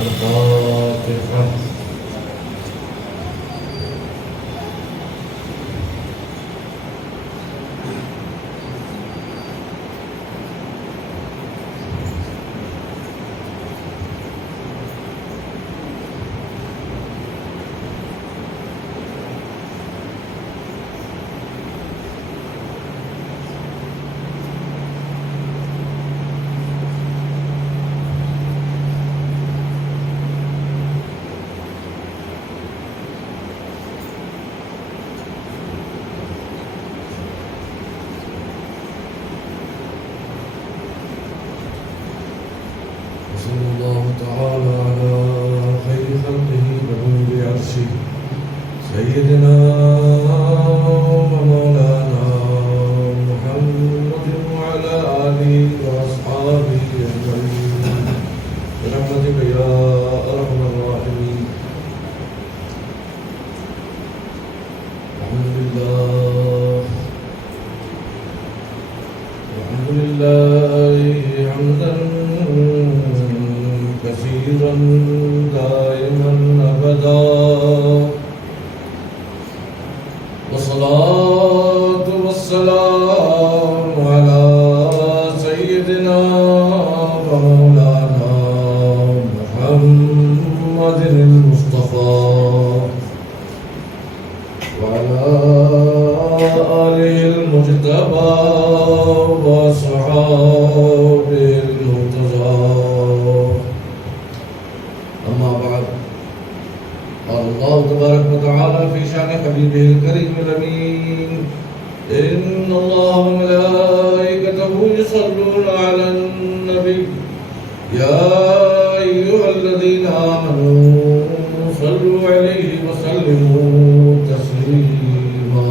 الفاتحة. صلى الله تعالى على خير خلقه وبنور عرشه سيدنا ومولانا محمد وعلى آله وأصحابه أجمعين برحمتك يا أرحم الراحمين. الحمد لله حمدا كثيرا دائما أبدا، والصلاة والسلام على سيدنا ومولانا محمد المصطفى وعلى آله المجتبى وأصحابه المرتضى. أما بعد، قال الله تبارك وتعالى في شأن حبيبه الكريم الأمين: إن الله وملائكته يصلون على النبي يا أيها الذين آمنوا صلوا عليه وسلموا تسليما.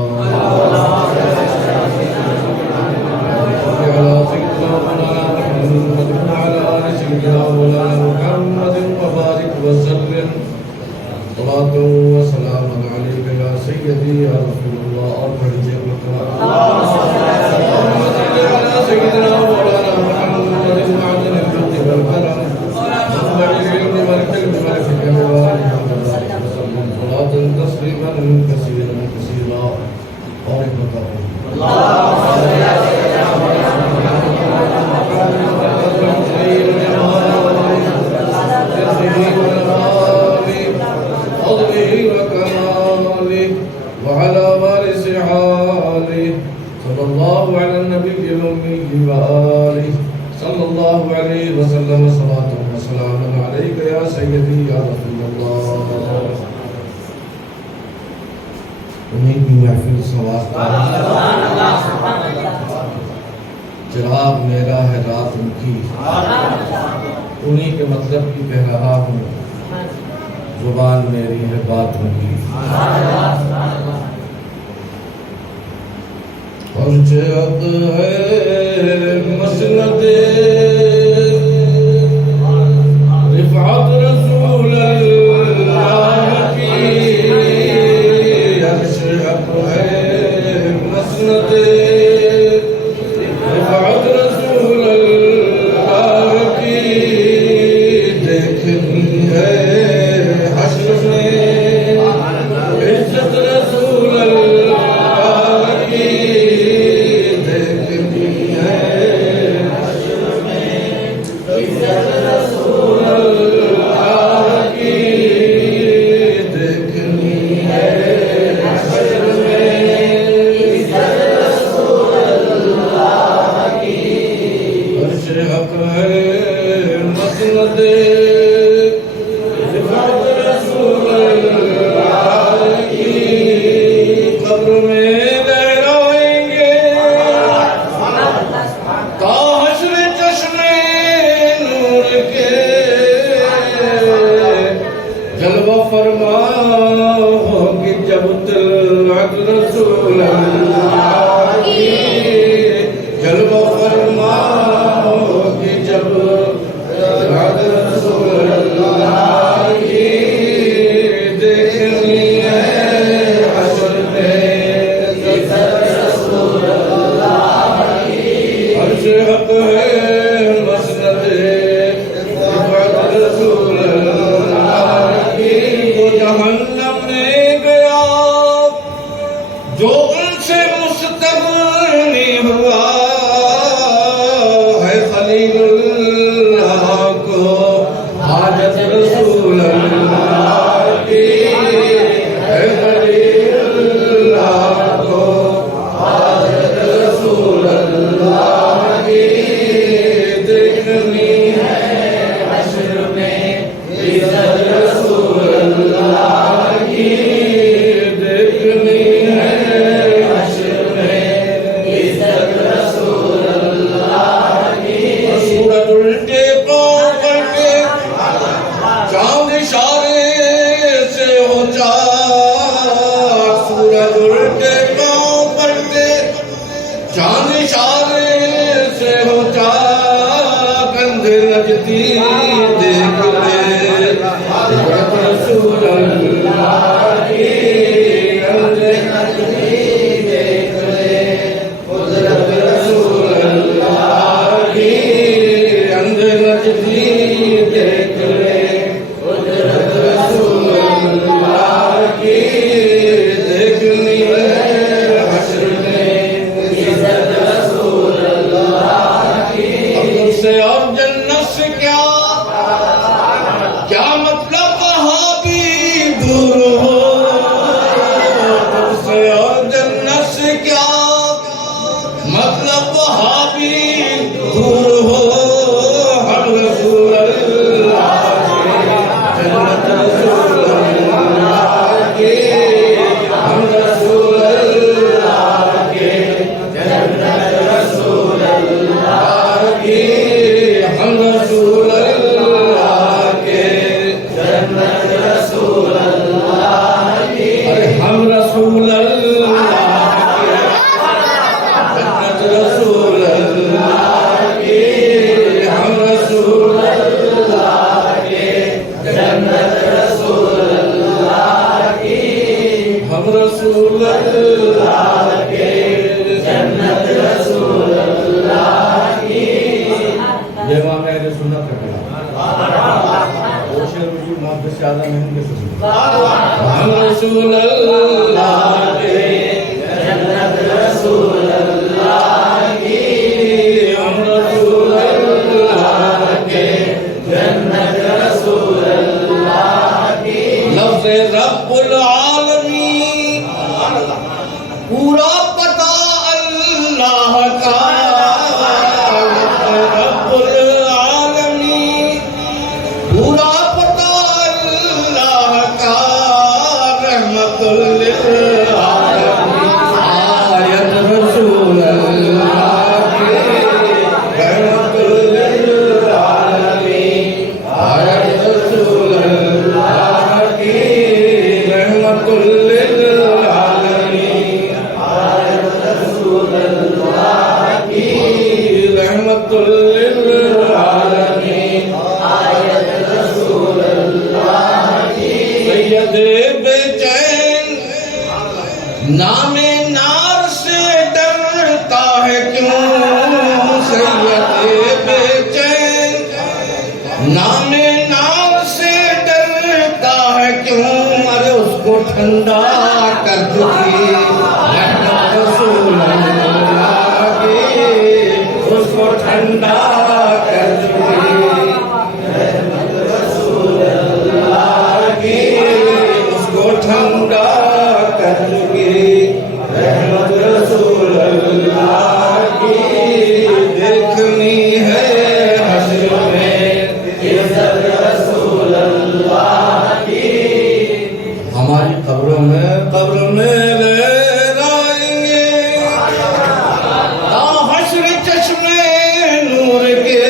على سيدنا محمد وعلى آل سيدنا محمد وبارك وسلم. صلاة وسلام عليك يا سيدي يا رسول الله. اللهم صل على سيدنا مولانا محمد معدن الجود والكرم منبع العلم والحلم والحكم وسلم صلاة تسليما كثيرا كثيرا. ورحمة الله صل على سيدنا فضله وكماله وعلى وارث حاله صلى الله على النبي الأمي وآله صلى الله عليه وسلم. صلاة وسلام عليك يا سيدي يا رسول الله. انہیں کی محفل سواد چراغ میرا ہے رات ان کی، انہیں کے مطلب کی کہہ رہا ہوں، زبان میری ہے بات ان کی. حجت ہے مسند رفعت رسول اللہ کی، حجت ہے مسند رفعت رسول اللہ کی، دیکھنی ہے حشر میں عزت رسول اللہ کی، دیکھنی ہے حشر میں عزت رسول اللہ کی، دیکھنی ہے حشر میں عزت رسول اللہ کی. عرش حق ہے مسند رفعت رسول اللہ کی، قبر میں لہرائیں گے تا حشر چشم نور کے، جلوہ فرما ہوگی جب طلعت رسول اللہ کی، جلوہ فرما ہوگی جب طلعت رسول چاند اشارے سے ہو چاک سورج الٹے پاؤں پڑتے چاند اشارے سے ہو چاک اندھے نجتی دیکھ لے حضرت رسول اللہ کی اندھے نجتی دیکھ لے حضرت رسول اللہ کی اندھے نجتی دیکھ لے حضرت رسول اللہ کی دیکھنی ہے حشر میں عزت رسول اللہ کی اب سے اور جنت سے کیا مطلب وہاں بھی دور ہو تم سے اور جنت سے کیا مطلب وہاں بھی دور ہو ہم رسول اللہ کے جنت رسول اللہ کے ہم رسول اللہ کے جنت رسول اللہ کے ہم رسول اللہ کے جنت رسول اللہ کے ارے ہم رسول اللہ کے جنت رسول اللہ کے ہم رسول اللہ کے جنت رسول اللہ کے ہم رسول اللہ کے جنت رسول اللہ کی یہ واقعہ ہے سنت کا کلام وہ شعر وجود محمد سے زیادہ مہنگے سے ہم رسول اللہ کے جنت رسول اللہ کی ہم رسول اللہ کے جنت رسول اللہ کی لفظ رب العالمین پورا پتہ اللہ کا رب العالمین پورا پتہ اللہ کا رحمت للعالمین آیت رسول اللہ کی رحمت للعالمین آیت رسول اللہ کی رحمت للعالمین آیت رسول اللہ کی رحمت للعالمین آیت رسول اللہ کی سید بے چین نام نار سے ڈرتا ہے کیوں سید بے چین نام نار سے ڈرتا ہے کیوں ارے اس کو ٹھنڈا کر چکی رحمت رسول اللہ کی اس کو ٹھنڈا کر چکی رحمت رسول اللہ کی اس کو ٹھنڈا کر چکی رحمت رسول اللہ کی دیکھنی ہے حشر میں عزت رسول اللہ کی ہماری قبر میں لہرائیں گے تا حشر چشمے نور کے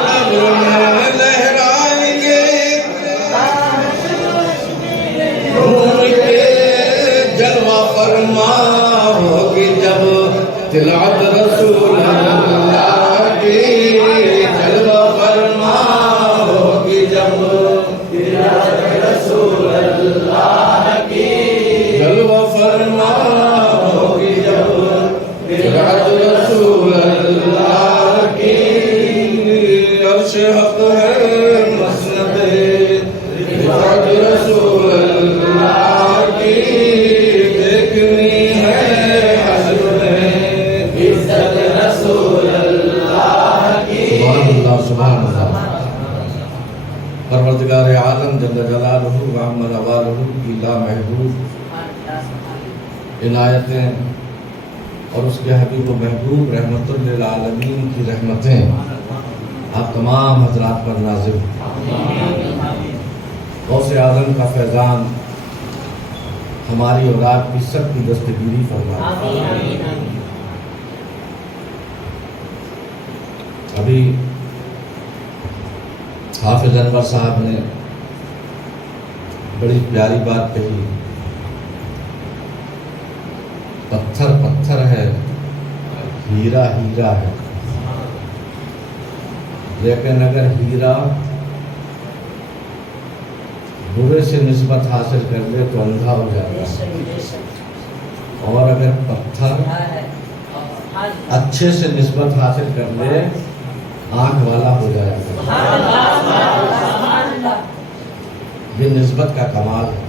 قبر میں لہرائیں گے نور کے جلوہ فرما ہوگی جب طلعت رسول اللہ کی جلوہ فرما ہوگی جب طلعت رسول اللہ کی جلوہ فرما ہوگی جب طلعت رسول اللہ کی عرش حق ہے مسند طلعت رسول اللہ کی دیکھنی ہے حشر میں عزت رسول اللہ کی سبحان اللہ پروردگار عالم جل جلالہ و عم نوالہ کی لامحدود عنایتیں اور اس کے حبیب و محبوب رحمت للعالمین کی رحمتیں آپ تمام حضرات پر نازل غوث اعظم کا فیضان ہماری اور آپ کی سب کی دستگیری فرمائے. ابھی حافظ انور صاحب نے بڑی پیاری بات کہی، پتھر پتھر ہے، ہیرا ہیرا ہے، لیکن اگر ہیرا برے سے نسبت حاصل کر لے تو اندھا ہو جاتا ہے، اور اگر پتھر اچھے سے نسبت حاصل کر لے آنکھ والا ہو جائے گا۔ یہ نسبت کا کمال ہے۔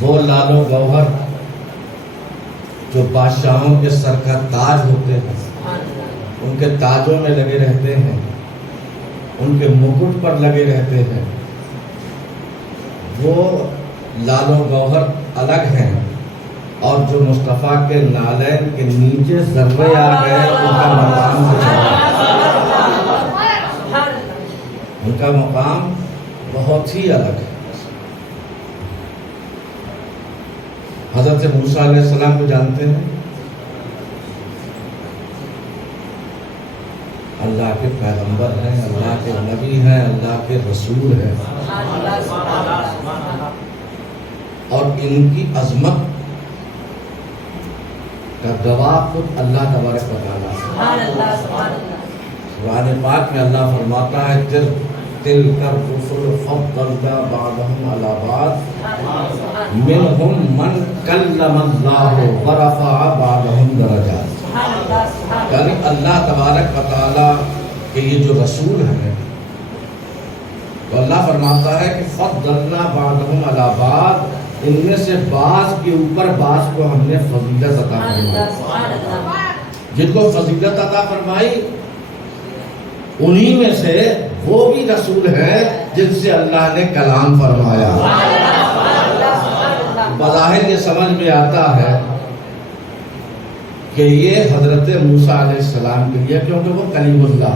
وہ لال و گوہر جو بادشاہوں کے سر کا تاج ہوتے ہیں، ان کے تاجوں میں لگے رہتے ہیں، ان کے مکٹ پر لگے رہتے ہیں، وہ لال و گوہر الگ ہیں، اور جو مصطفیٰ کے نالین کے نیچے ذرے آ گئے ان کا مقام بہت ہی الگ ہے۔ حضرت موسیٰ علیہ السلام کو جانتے ہیں، اللہ کے پیغمبر ہیں، اللہ کے نبی ہیں، اللہ کے رسول ہیں، اور ان کی عظمت کا گواہ خود اللہ تبارک و تعالیٰ ہے۔ قرآن پاک میں اللہ فرماتا ہے تلک الرسل فضلنا بعضهم علی بعض منهم من کلم اللہ ورفع بعضهم درجات۔ یعنی اللہ تبارک و تعالیٰ کے یہ جو رسول ہیں تو اللہ فرماتا ہے کہ فضلنا بعضهم علی بعض، ان میں سے بعض کے اوپر بعض کو ہم نے فضیلت عطا فرمائی۔ جن کو فضیلت عطا فرمائی انہی میں سے وہ بھی رسول ہیں جن سے اللہ نے کلام فرمایا۔ بظاہر یہ سمجھ میں آتا ہے کہ یہ حضرت موسیٰ علیہ السلام کے لیے، کیونکہ وہ کلیم اللہ۔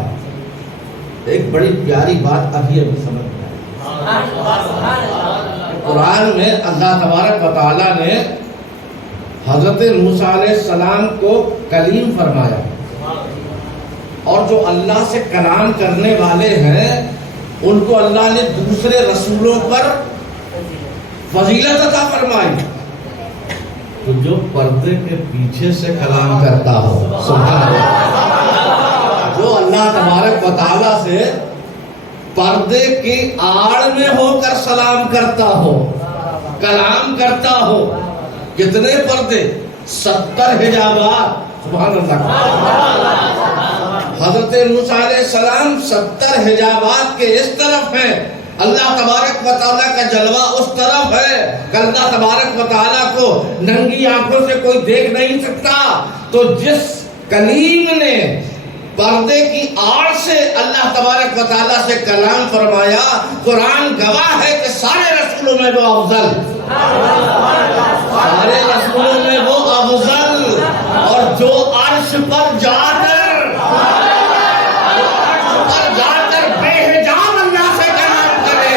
ایک بڑی پیاری بات ابھی سمجھ میں آئی، قرآن میں اللہ تبارک و تعالیٰ نے حضرت موسیٰ علیہ السلام کو کلیم فرمایا، اور جو اللہ سے کلام کرنے والے ہیں ان کو اللہ نے دوسرے رسولوں پر فضیلت عطا فرمائی۔ تو جو پردے کے پیچھے سے کلام کرتا ہو، سبحان اللہ، جو اللہ تبارک و تعالیٰ سے پردے کی آڑ میں ہو کر سلام کرتا ہو، کلام کرتا ہو، کتنے پردے؟ 70 حجابات، سبحان اللہ۔ حضرت موسیٰ علیہ السلام 70 حجابات کے اس طرف ہیں، اللہ تبارک و تعالیٰ کا جلوہ اس طرف ہے کہ اللہ تبارک و تعالیٰ کو ننگی آنکھوں سے کوئی دیکھ نہیں سکتا۔ تو جس کلیم نے پردے کی آڑ سے اللہ تبارک و تعالیٰ سے کلام فرمایا، قرآن گواہ ہے کہ سارے رسولوں میں وہ افضل، سارے رسولوں میں وہ افضل، اور جو عرش پر جا کر بے حجاب اللہ سے کلام کرے،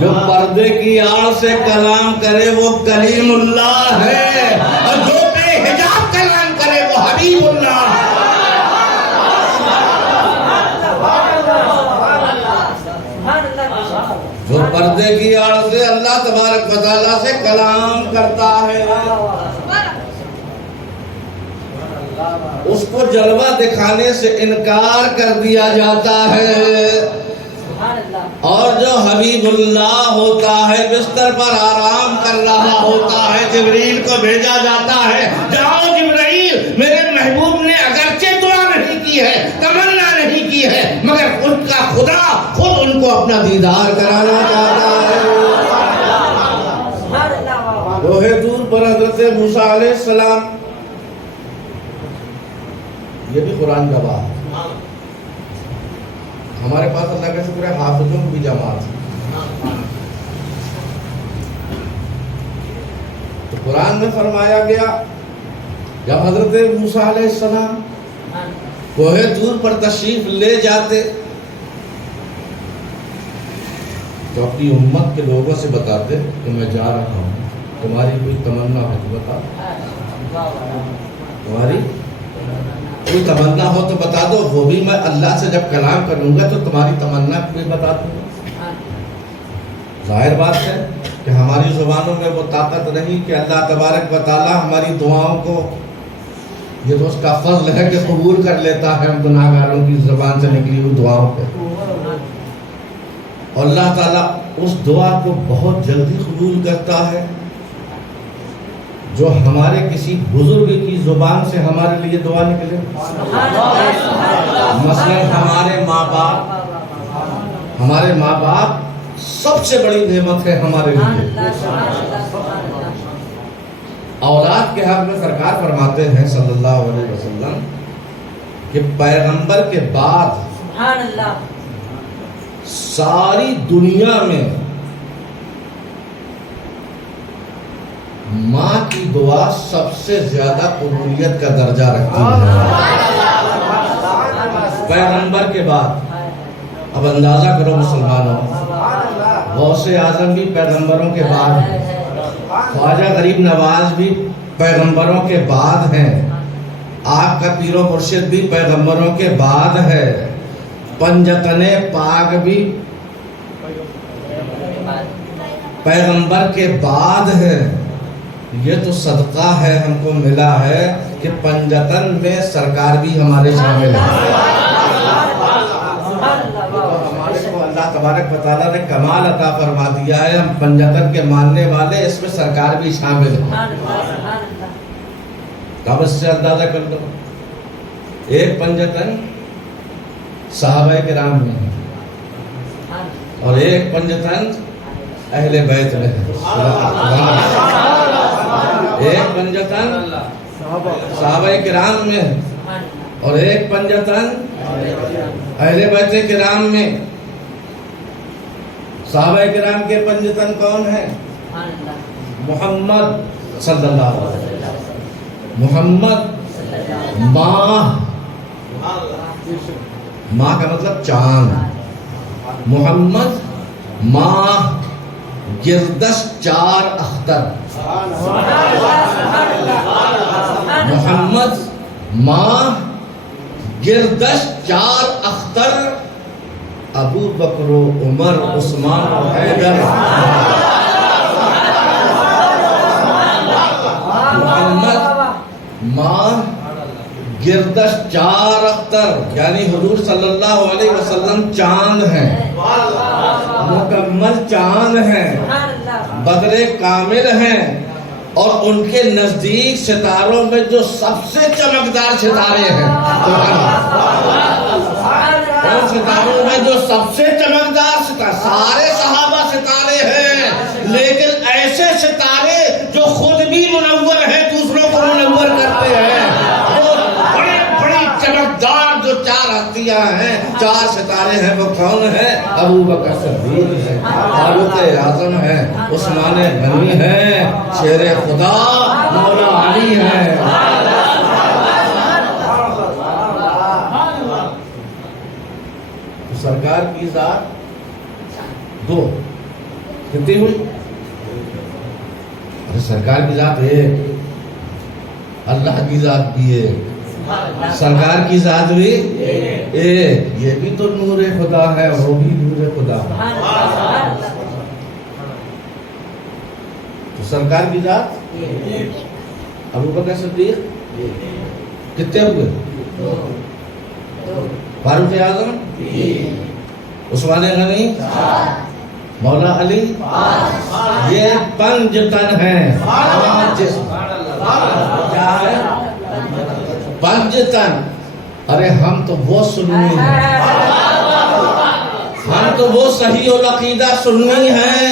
جو پردے کی آڑ سے کلام کرے وہ کلیم اللہ ہے، اور جو بے حجاب کلام کرے وہ حبیب اللہ ہے۔ جو پردے کی آڑ سے اللہ تبارک و تعالیٰ سے کلام کرتا ہے اس کو جلوہ دکھانے سے انکار کر دیا جاتا ہے، اور جو حبیب اللہ ہوتا ہے بستر پر آرام کر رہا ہوتا ہے، جبریل کو بھیجا جاتا ہے، جاؤ جبریل، میرے محبوب نے اگرچہ دعا نہیں کی ہے، تمنا نہیں کی ہے، مگر ان کا خدا خود ان کو اپنا دیدار کرانا چاہتا ہے۔ کوہ طور پر حضرت موسیٰ علیہ السلام، یہ بھی قرآن گواہ ہے۔ ہمارے پاس اللہ کا شکر ہے حافظوں کی جماعت ہے، تو قرآن میں فرمایا گیا جب حضرت موسیٰ علیہ السلام کوہ طور پر تشریف لے جاتے تو اپنی امت کے لوگوں سے بتاتے کہ میں جا رہا ہوں، تمہاری کوئی تمنا ہے تو بتا، تمہاری کوئی تمنا ہو تو بتا دو، وہ بھی میں اللہ سے جب کلام کروں گا تو تمہاری تمنا کوئی بتا دوں گا۔ ظاہر بات ہے کہ ہماری زبانوں میں وہ طاقت نہیں کہ اللہ تبارک و تعالی ہماری دعاؤں کو، یہ تو اس کا فضل ہے کہ قبول کر لیتا ہے ہم گناہگاروں کی زبان سے نکلی ہوئی دعاؤں کو، اور اللہ تعالیٰ اس دعا کو بہت جلدی قبول کرتا ہے جو ہمارے کسی بزرگ کی زبان سے ہمارے لیے دعا نکلے۔ مثلا ہمارے ماں باپ سب سے بڑی نعمت ہے ہمارے لیے۔ اولاد کے حق میں سرکار فرماتے ہیں صلی اللہ علیہ وسلم کہ پیغمبر کے بعد ساری دنیا میں ماں کی دعا سب سے زیادہ قبولیت کا درجہ رکھتی ہے پیغمبر کے بعد۔ اب اندازہ کرو مسلمانوں، غوث اعظم بھی پیغمبروں کے بعد ہیں، خواجہ غریب نواز بھی پیغمبروں کے بعد ہیں، آپ کا پیر و مرشد بھی پیغمبروں کے بعد ہے، پنجتن پاک بھی پیغمبر کے بعد ہے۔ یہ تو صدقہ ہے ہم کو ملا ہے کہ پنجتن میں سرکار بھی ہمارے شامل ہے۔ ہمارے کو اللہ تبارک و تعالیٰ نے کمال عطا فرما دیا ہے، ہم پنجتن کے ماننے والے، اس میں سرکار بھی شامل ہے۔ اب اس سے اندازہ کر دو، ایک پنجتن صحابہ کرام میں ہے اور ایک پنجتن اہل بیت میں ہے۔ ایک پنجتن صحابہ کرام میں اور ایک پنجتن اہل بیت کرام میں۔ صحابہ کرام کے پنجتن کون ہیں؟ محمد صلی اللہ علیہ وسلم، محمد ماہ کا مطلب چاند، محمد ماہ گردش چار اختر، محمد ماہ گردش چار اختر، ابو بکر و عمر عثمان و حیدر، محمد ماہ گردش چار اختر، یعنی حضور صلی اللہ علیہ وسلم چاند ہیں، مکمل چاند ہیں، بدر کامل ہیں، اور ان کے نزدیک ستاروں میں جو سب سے چمکدار ستارے ہیں، ان ستاروں میں جو سب سے چمکدار ستارے، سارے صحابہ ستارے ہیں، لیکن ایسے ستارے جو خود بھی منور ہیں، دوسروں کو منور کرتے ہیں، چمکدار جو چار ہستیاں ہیں، چار ستارے ہیں، وہ کون ہیں؟ ابو بکر صدیق ہے، فاروق اعظم ہے، عثمان غنی ہے، شیر خدا مولا علی ہے۔ سرکار کی ذات دو کتنی ہوئی؟ سرکار کی ذات ایک، اللہ کی ذات بھی ایک، سرکار کی ذات بھی ایک، یہ بھی تو نور خدا ہے، وہ بھی نور خدا ہے۔ تو سرکار کی ذات ابو بکر صدیق کتنے ہوئے؟ فاروق اعظم، عثمان غنی، مولا علی، یہ پنجتن ہیں، کیا ہے؟ پنجتن۔ ارے ہم تو وہ سنی ہیں، ہم تو وہ صحیح العقیدہ سنی ہیں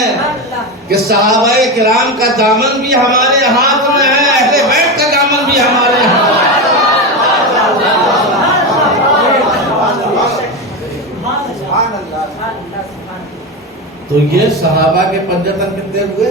کہ صحابہ کرام کا دامن بھی ہمارے ہاتھ میں ہے، اہل بیت کا دامن بھی ہمارے ہاتھ میں ہے۔ تو یہ صحابہ کے پنجتن کتنے ہوئے؟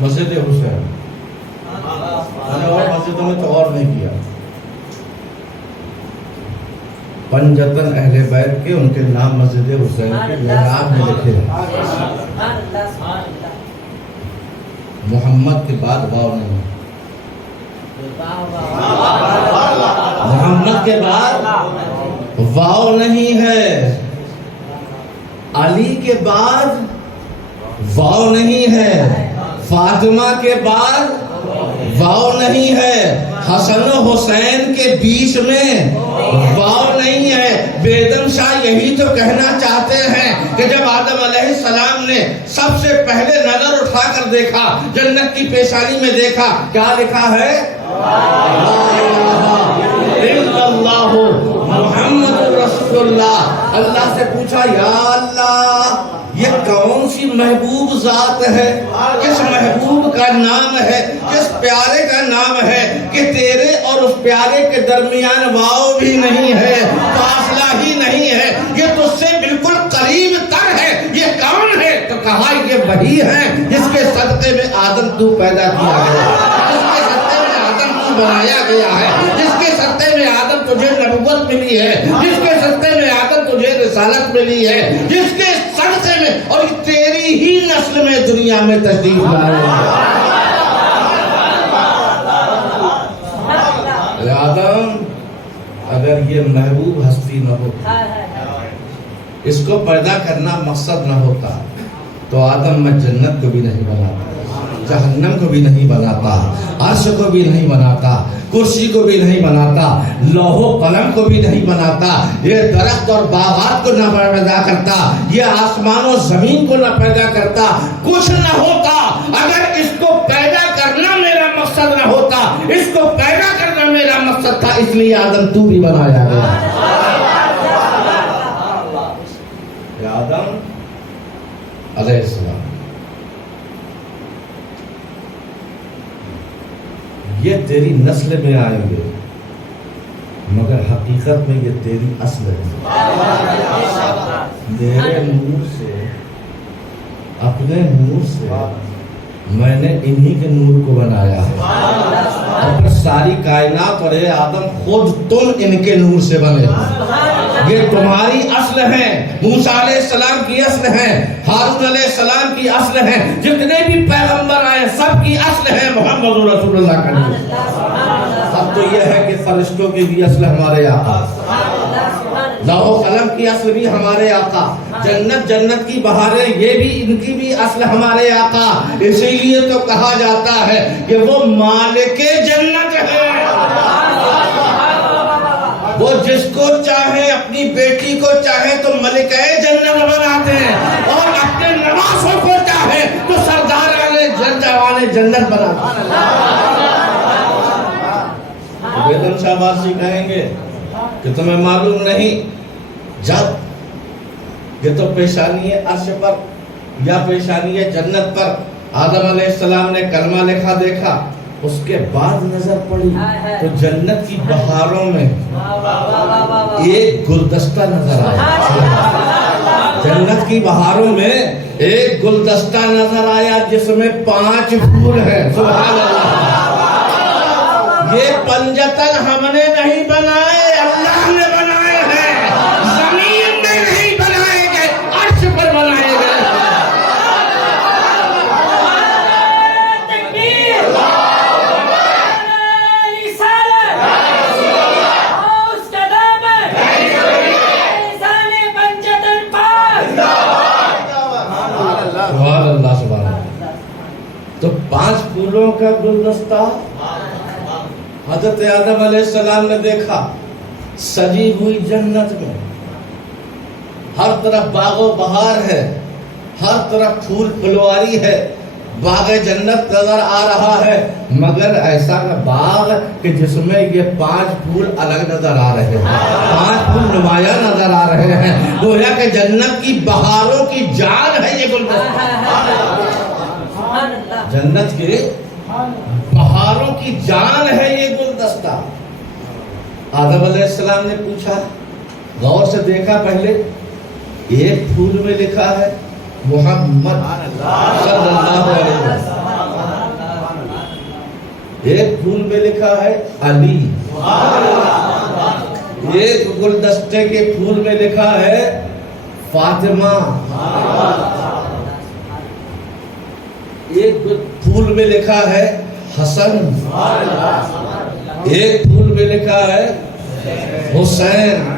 مسجد حسین، میں نے اور مسجدوں میں تو اور نہیں کیا. پنجتن اہل بیت کے ان کے نام مسجد حسین کے محراب میں لکھے ہیں. محمد کے بعد واو نہیں، محمد کے بعد واو نہیں ہے، علی کے بعد واو نہیں ہے، فاطمہ کے بعد واو نہیں ہے، حسن و حسین کے بیچ میں واو نہیں ہے. بیدم شاہ یہی تو کہنا چاہتے ہیں کہ جب آدم علیہ السلام نے سب سے پہلے نظر اٹھا کر دیکھا، جنت کی پیشانی میں دیکھا، کیا لکھا ہے؟ اللہ محمد رسول اللہ. اللہ سے پوچھا یا اللہ یہ کون سی محبوب ذات ہے، کس محبوب کا نام ہے، کس پیارے کا نام ہے کہ تیرے اور اس پیارے کے درمیان واو بھی نہیں ہے، فاصلہ ہی نہیں ہے، یہ تجھ سے بالکل قریب تر ہے، یہ کون ہے؟ تو کہا یہ وہی ہے جس کے صدقے میں آدم تو پیدا کیا گیا، جس کے صدقے میں آدم تو بنایا گیا ہے، جس کے صدقے میں آدم تجھے نبوت ملی ہے، جس کے صدقے میں آدم تجھے رسالت ملی ہے، جس کے صدقے میں اور تیری ہی نسل میں دنیا میں تشریف لائے. آدم اگر یہ محبوب ہستی نہ ہو، اس کو پیدا کرنا مقصد نہ ہوتا تو آدم میں جنت کو بھی نہیں بناتا، جہنم کو بھی نہیں بناتا، عرش کو بھی نہیں بناتا، کرسی کو بھی نہیں بناتا، لوح و قلم کو بھی نہیں بناتا، یہ درخت اور باغات کو نہ پیدا کرتا، یہ آسمان و زمین کو نہ پیدا کرتا، کچھ نہ ہوتا اگر اس کو پیدا کرنا میرا مقصد نہ ہوتا. اس کو پیدا کرنا میرا مقصد تھا، اس لیے آدم تو بھی بنایا گیا. آدم علیہ السلام یہ تیری نسل میں آئیں گے، مگر حقیقت میں یہ تیری اصل ہے. میرے نور سے، اپنے نور سے میں نے انہی کے نور کو بنایا ہے، اور پھر ساری کائنات اور اے آدم خود تم ان کے نور سے بنے ہو. یہ تمہاری اصل ہے، موسیٰ علیہ السلام کی اصل ہے، ہارون علیہ السلام کی اصل ہے، جتنے بھی پیغمبر آئے سب کی اصل ہے محمد رسول اللہ کا نام. اب تو یہ ہے کہ فرشتوں کی بھی اصل ہمارے آقا، لوح و قلم کی اصل بھی ہمارے آقا، جنت کی بہاریں یہ بھی ان کی بھی اصل ہمارے آقا. اسی لیے تو کہا جاتا ہے کہ وہ مالک جنت ہے، وہ جس کو چاہے اپنی بیٹی کو چاہے تو ملکہ جنت بناتے ہیں، اور اپنے نواسوں کو چاہے تو سردار والے جنت بناتے ہیں. بیدم شاہ بارسی کہیں گے کہ تمہیں معلوم نہیں، جب یہ تو پیشانی عرش پر یا پیشانی جنت پر آدم علیہ السلام نے کلمہ لکھا دیکھا، اس کے بعد نظر پڑی تو جنت کی بہاروں میں ایک گلدستہ نظر آیا. جنت کی بہاروں میں ایک گلدستہ نظر آیا جس میں 5 پھول ہیں. سبحان اللہ. یہ پنجتن ہم نے نہیں بنائے، اللہ نے بنائے ہیں، زمین میں نہیں بنائے گئے، عرش پر بنائے گئے. تو 5 پھولوں کا گلدستہ حضرت آدم علیہ السلام نے دیکھا، سجی ہوئی جنت میں ہر طرف باغ و بہار ہے، ہر طرف پھول پھلواری ہے، باغ جنت نظر آ رہا ہے، مگر ایسا باغ کہ جس میں یہ 5 پھول الگ نظر آ رہے ہیں، 5 پھول نمایاں نظر آ رہے ہیں. گویا کہ جنت کی بہاروں کی جان ہے یہ گلدستہ، جنت کے بہاروں کی جان ہے یہ گلدستہ. آدم علیہ السلام نے پوچھا، غور سے دیکھا، پہلے ایک پھول میں لکھا ہے محمد صلی اللہ علیہ وسلم، ایک پھول میں لکھا ہے علی، ایک گلدستے کے پھول میں لکھا ہے فاطمہ، ایک پھول میں لکھا ہے حسن، ایک پھول میں لکھا ہے حسین۔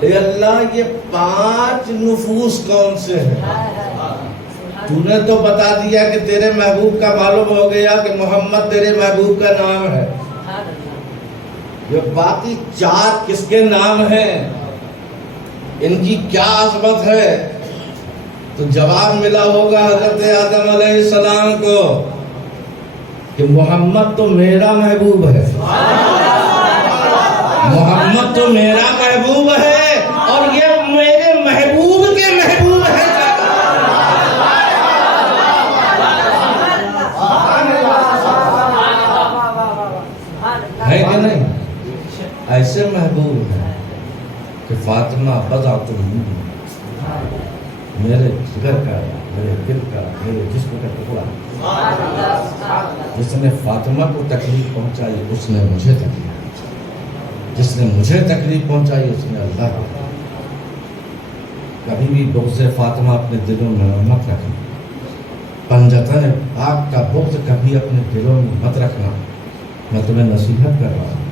اے اللہ، یہ 5 نفوس کون سے ہیں؟ تو نے تو بتا دیا کہ تیرے محبوب کا معلوم ہو گیا کہ محمد تیرے محبوب کا نام ہے، یہ باقی 4 کس کے نام ہیں، ان کی کیا عظمت ہے؟ تو جواب ملا ہوگا حضرت آدم علیہ السلام کو کہ محمد تو میرا محبوب ہے، محمد تو میرا محبوب ہے، اور یہ میرے محبوب کے محبوب ہے۔ ہے کہ نہیں؟ ایسے محبوب ہے کہ فاطمہ بضعۃ منی، میرے جگر کا، میرے دل کا، میرے جسم کا ٹکڑا۔ جس نے فاطمہ کو تکلیف پہنچائی اس نے مجھے تکلیف پہنچائی، جس نے مجھے تکلیف پہنچائی اس نے اللہ کو۔ کبھی بھی بغض فاطمہ اپنے دلوں میں مت رکھنا، پنجتن پاک کا بغض کبھی اپنے دلوں میں مت رکھنا۔ میں تمہیں نصیحت کر رہا ہوں،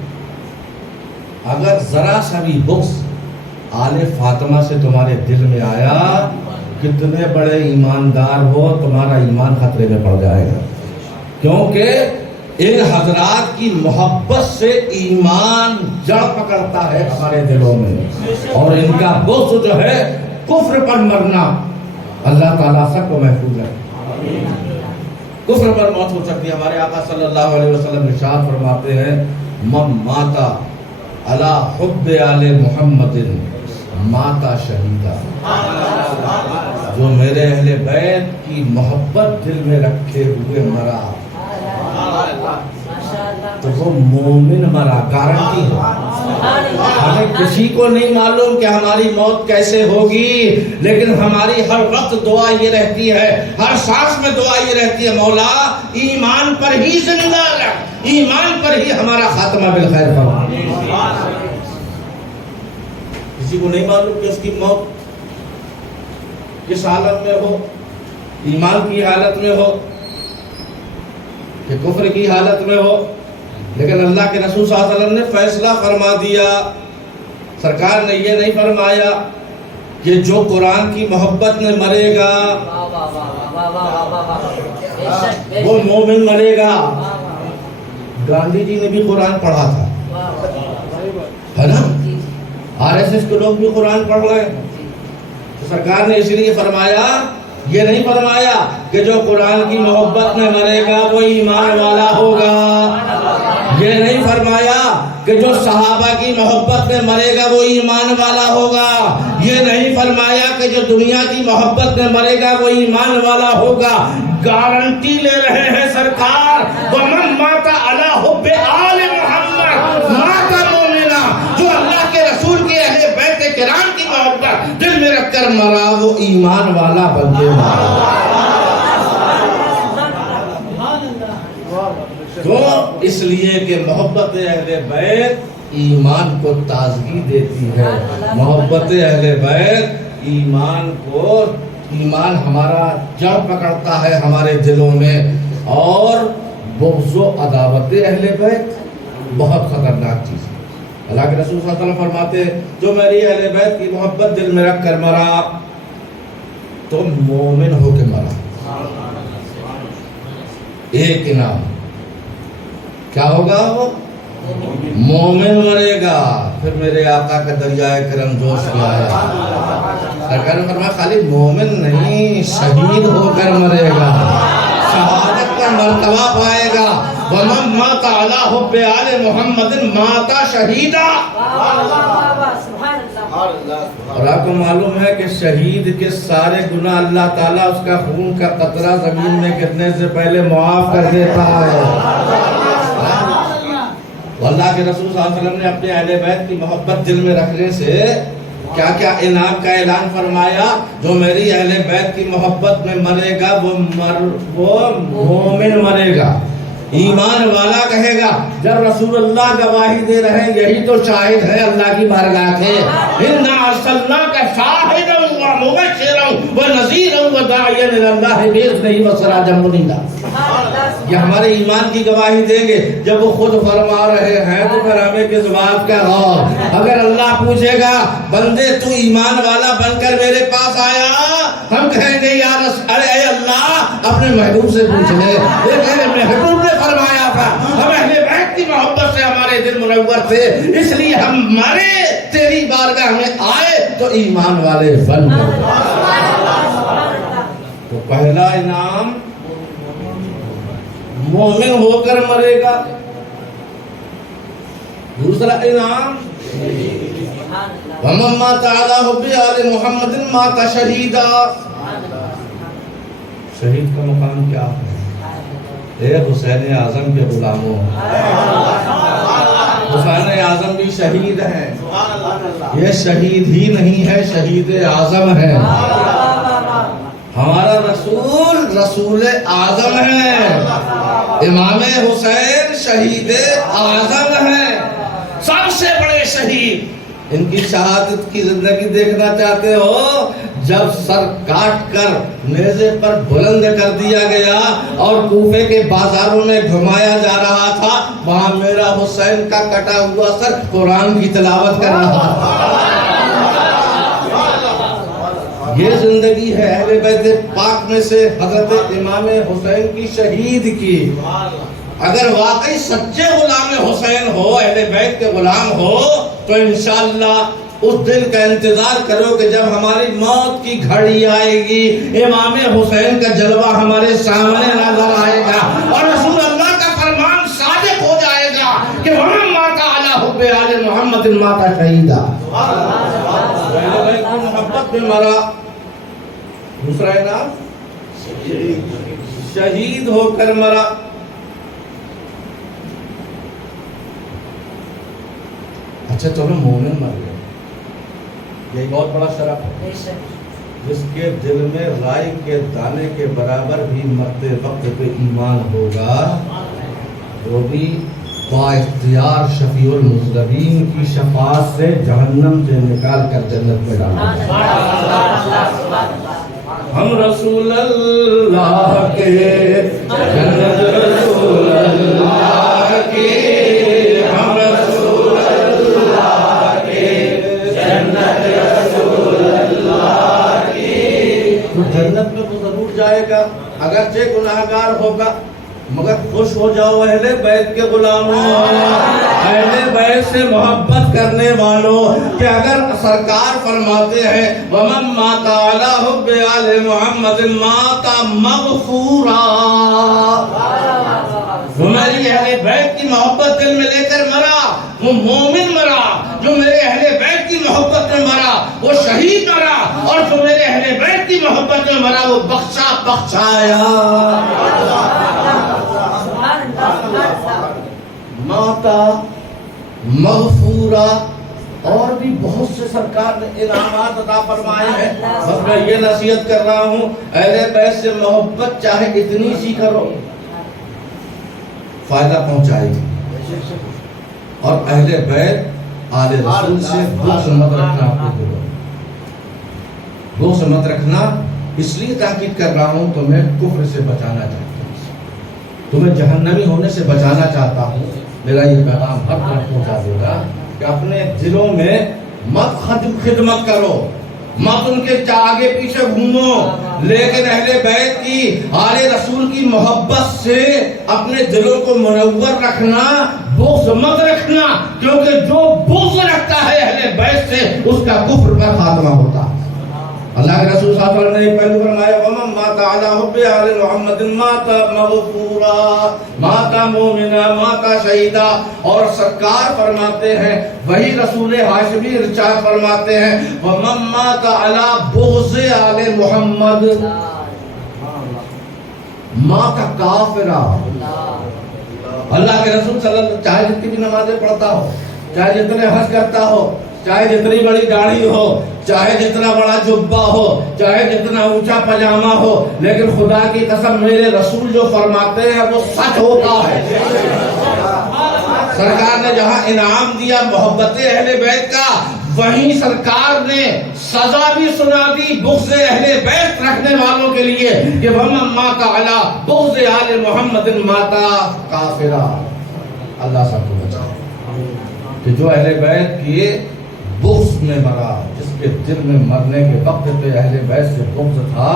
اگر ذرا سا بھی بغض آل فاطمہ سے تمہارے دل میں آیا، کتنے بڑے ایماندار ہو تمہارا ایمان خطرے میں پڑ جائے گا، کیونکہ ان حضرات کی محبت سے ایمان جڑ پکڑتا ہے ہمارے دلوں میں، اور ان کا بغض جو ہے کفر پر مرنا، اللہ تعالیٰ سب کو محفوظ رکھے۔ کفر پر موت ہو سکتی ہے۔ ہمارے آقا صلی اللہ علیہ وسلم ارشاد فرماتے ہیں من ماتا علی حب آل محمد ماتا شہیدا، جو میرے اہل بیت کی محبت دل میں رکھے ہوئے مرا تو وہ مومن مرا، گارنٹی ہے۔ ہمیں کسی کو نہیں معلوم کہ ہماری موت کیسے ہوگی، لیکن ہماری ہر وقت دعا یہ رہتی ہے، ہر سانس میں دعا یہ رہتی ہے، مولا ایمان پر ہی زندہ رکھ، ایمان پر ہی ہمارا خاتمہ بالخیر فرما۔ کسی کو نہیں معلوم کہ اس کی موت کس حالت میں ہو، ایمان کی حالت میں ہو کہ کفر کی حالت میں ہو، لیکن اللہ کے رسول صلی اللہ علیہ وسلم نے فیصلہ فرما دیا۔ سرکار نے یہ نہیں فرمایا کہ جو قرآن کی محبت میں مرے گا وہ مومن مرے گا۔ گاندھی جی نے بھی قرآن پڑھا تھا، ہے نا؟ RSS کے لوگ بھی قرآن پڑھ رہے ہیں، تو سرکار نے اس لیے فرمایا، یہ نہیں فرمایا کہ جو قرآن کی محبت میں مرے گا وہ ایمان والا ہوگا، یہ نہیں فرمایا کہ جو صحابہ کی محبت میں مرے گا وہ ایمان والا ہوگا، یہ نہیں فرمایا کہ جو دنیا کی محبت میں مرے گا وہ ایمان والا ہوگا۔ گارنٹی لے رہے ہیں سرکار، وَمَن مَاتَ عَلَىٰ حُبِّ آلِ مُحَمَّدٍ مَاتَ مُؤْمِنًا، جو اللہ کے رسول کے اہل بیت کرام کی محبت دل میں رکھ کر مرا وہ ایمان والا بن کے مرا۔ تو اس لیے کہ محبت اہل بیت ایمان کو تازگی دیتی ہے، محبت اہل بیت ایمان ہمارا جڑ پکڑتا ہے ہمارے دلوں میں، اور بغض و عداوت اہل بیت بہت خطرناک چیز ہے۔ اللہ کے رسول صلی اللہ علیہ وسلم فرماتے ہیں جو میری اہل بیت کی محبت دل میں رکھ کر مرا تو مومن ہو کے مرا۔ ایک انعام کیا ہوگا؟ وہ مومن مرے گا۔ پھر میرے آقا کا دریائے کرم جوش کیا ہے، سرکار نے فرمایا خالی مومن نہیں، شہید ہو کر مرے گا، شہادت کا مرتبہ پائے گا۔ وَمَن مَاتَ عَلَىٰ حُبِّ آلِ مُحَمَّدٍ مَاتَ شَہِیدًا۔ اور آپ کو معلوم ہے کہ شہید کے سارے گناہ اللہ تعالیٰ اس کا خون کا قطرہ زمین میں گرنے سے پہلے معاف کر دیتا ہے۔ اللہ کے رسول صلی اللہ علیہ وسلم نے اپنے اہل بیت کی محبت دل میں رکھنے سے کیا کیا انعام کا اعلان فرمایا؟ جو میری اہل بیت کی محبت میں مرے گا وہ مومن مرے گا۔ ایمان والا کہے گا جب رسول اللہ گواہی دے رہے ہیں یہی تو شاہد ہے اللہ کی بارگاہ کے. اِنَّا أَرْسَلْنَاكَ شَاهِدًا وَمُبَشِّرًا وَنَذِيرًا وَدَاعِيًا إِلَى اللَّهِ بِإِذْنِهِ وَسِرَاجًا مُنِيرًا. یہ ہمارے ایمان کی گواہی دیں گے. جب وہ خود فرما رہے ہیں تو پھر ہمیں کس بات کا غور. اگر اللہ پوچھے گا بندے تو ایمان والا بن کر میرے پاس آیا, ہم کہیں گے یا ارے اے اللہ اپنے محبوب سے پوچھ لے. میرے محبوب نے فرمایا تھا ہم اہل بیت کی محبت سے ہمارے دل منور تھے اس لیے ہمارے تیری بارگاہ میں آئے تو ایمان والے بن گئے. تو پہلا انعام مومن ہو کر مرے گا. دوسرا انعام وَمَن مَاتَ عَلَىٰ حُبِّ آلِ مُحَمَّدٍ مَاتَ شَهِيدًا. شہید کا مقام کیا ہے؟ اے حسین اعظم کے غلاموں, حسین اعظم بھی شہید ہیں. یہ شہید ہی نہیں ہے, شہید اعظم ہے. ہمارا رسول رسول اعظم ہے. امام حسین شہید اعظم ہے, سب سے بڑے شہید. ان کی شہادت کی زندگی دیکھنا چاہتے ہو؟ جب سر کاٹ کر نیزے پر بلند کر دیا گیا اور کوفے کے بازاروں میں گھمایا جا رہا تھا, وہاں میرا حسین کا کٹا ہوا سر قرآن کی تلاوت کر رہا تھا. یہ زندگی ہے اہل بیت پاک میں سے حضرت امام حسین کی شہید کی. اگر واقعی سچے غلام حسین ہو, اہل بیت کے غلام ہو, تو انشاءاللہ اس دن کا انتظار کرو کہ جب ہماری موت کی گھڑی آئے گی امام حسین کا جلوہ ہمارے سامنے نظر آئے گا اور رسول اللہ کا فرمان صادق ہو جائے گا کہ وَمَن مَاتَ عَلَىٰ حُبِّ آلِ مُحَمَّدٍ مَاتَ شَهِيدًا. اہل بیت کی محبت میں مرا. دوسرا انعام شہید ہو کر مرا. اچھا چلو مومن مر گیا, یہ بہت بڑا شرف ہے. جس کے دل میں رائی کے دانے کے برابر بھی مرتے وقت پہ ایمان ہوگا, وہ بھی با اختیار شفیع المذنبین کی شفاعت سے جہنم سے نکال کر جنت میں ڈالا جائے. ہم رسول اللہ کے جنت رسول اللہ کی, ہم رسول اللہ کے جنت رسول اللہ کی. تو جنت میں تو ضرور جائے گا اگرچہ گناہگار ہوگا, مگر خوش ہو جاؤ اہل بیت کے غلاموں, اہل بیت سے محبت کرنے والوں, کہ اگر سرکار فرماتے ہیں وَمَن مَاتَ عَلَىٰ حُبِّ آلِ مُحَمَّدٍ مَاتَ مَغْفُورًا, جو میری اہل بیت کی محبت دل میں لے کر مرا وہ مومن مرا, جو میرے اہل بیت کی محبت میں مرا وہ شہید مرا, اور جو میرے اہل بیت کی محبت میں مرا وہ بخشایا. ماتا مغفورا, اور بھی بہت سے سرکار نے انعامات عطا فرمائے ہیں. بس میں یہ نصیحت کر رہا ہوں اہل بیت سے محبت چاہے اتنی سی کرو, فائدہ پہنچائے گی. اور اہل بیت آل رسول سے بغض مت رکھنا. اپنے دلوں بغض مت رکھنا. اس لیے تاکید کر رہا ہوں تمہیں کفر سے بچانا چاہتا ہوں, تمہیں جہنمی ہونے سے بچانا چاہتا ہوں. میرا یہ پیغام ہر طرف پہنچا دے گا کہ اپنے دلوں میں مت خدمت کرو, مت ان کے آگے پیچھے گھومو, لیکن اہل بیت کی آل رسول کی محبت سے اپنے دلوں کو منور رکھنا, بغض مت رکھنا, کیونکہ جو بغض رکھتا ہے اہل بیت سے اس کا کفر پر خاتمہ ہوتا ہے. اللہ کے رسول صلی اللہ علیہ وسلم نے پہلے فرمایا وَمَن مَاتَ عَلَىٰ حُبِّ آلِ مُحَمَّدٍ مَاتَ مَغْفُورًا مَاتَ مُؤْمِنًا مَاتَ شَهِيدًا. اور سرکار فرماتے ہیں, وہی رسول ہاشمی ارشاد فرماتے ہیں وَمَن مَاتَ عَلَىٰ بُغْضِ آلِ مُحَمَّدٍ مَاتَ کافرًا. اللہ کے رسول صلی اللہ علیہ وسلم چاہے جتنی بھی نمازیں پڑھتا ہو, چاہے جتنے حج کرتا ہو, چاہے جتنی بڑی داڑھی ہو، چاہے جتنا بڑا جبہ ہو، چاہے جتنا اونچا پاجامہ ہو، لیکن خدا کی قسم میرے رسول جو فرماتے ہیں وہ سچ ہوتا ہے۔ سرکار نے جہاں انعام دیا محبت اہل بیت کا، وہیں سرکار نے سزا بھی سنا دی بغض اہل بیت رکھنے والوں کے لیے کہ وَمَن مَاتَ عَلَىٰ بُغْضِ آلِ مُحَمَّدٍ مَاتَ کافرا۔ اللہ سب کو بچائے کہ جو اہل بیت کی بغض میں مرا، جس کے دل میں مرنے کے وقت پہ اہل بیت سے بغض تھا،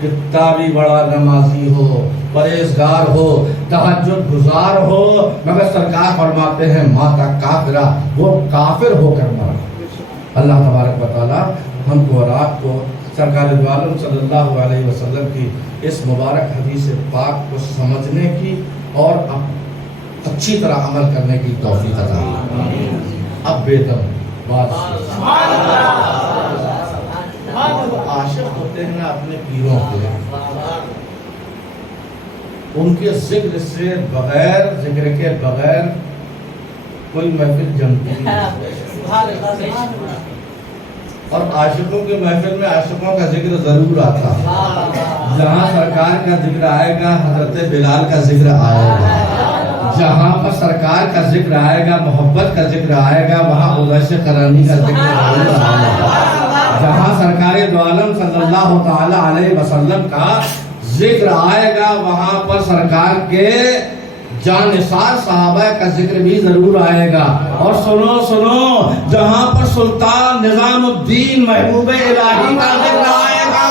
کتنا بھی بڑا نمازی ہو، پرہیزگار ہو، تہجد گزار ہو، مگر سرکار فرماتے ہیں ماتا کافرہ، وہ کافر ہو کر مرا۔ اللہ تبارک و تعالی ہم کو اور آپ کو سرکار دو عالم صلی اللہ علیہ وسلم کی اس مبارک حدیث پاک کو سمجھنے کی اور اچھی طرح عمل کرنے کی توفیق عطا فرمائے۔ اب بے دم بات عاشق ہوتے ہیں نا اپنے پیروں کے، ان کے ذکر سے بغیر، ذکر کے بغیر کوئی محفل جمتی نہیں، اور عاشقوں کے محفل میں عاشقوں کا ذکر ضرور آتا۔ جہاں سرکار کا ذکر آئے گا حضرت بلال کا ذکر آئے گا، جہاں پر سرکار کا ذکر آئے گا، محبت کا ذکر آئے گا، وہاں اویس قرنی کا ذکر ضرور آئے گا۔ جہاں سرکار دو عالم صلی اللہ تعالی علیہ وسلم کا ذکر آئے گا، وہاں پر سرکار کے جانثار صحابہ کا ذکر بھی ضرور آئے گا۔ اور سنو سنو، جہاں پر سلطان نظام الدین محبوب الہی کا ذکر آئے گا،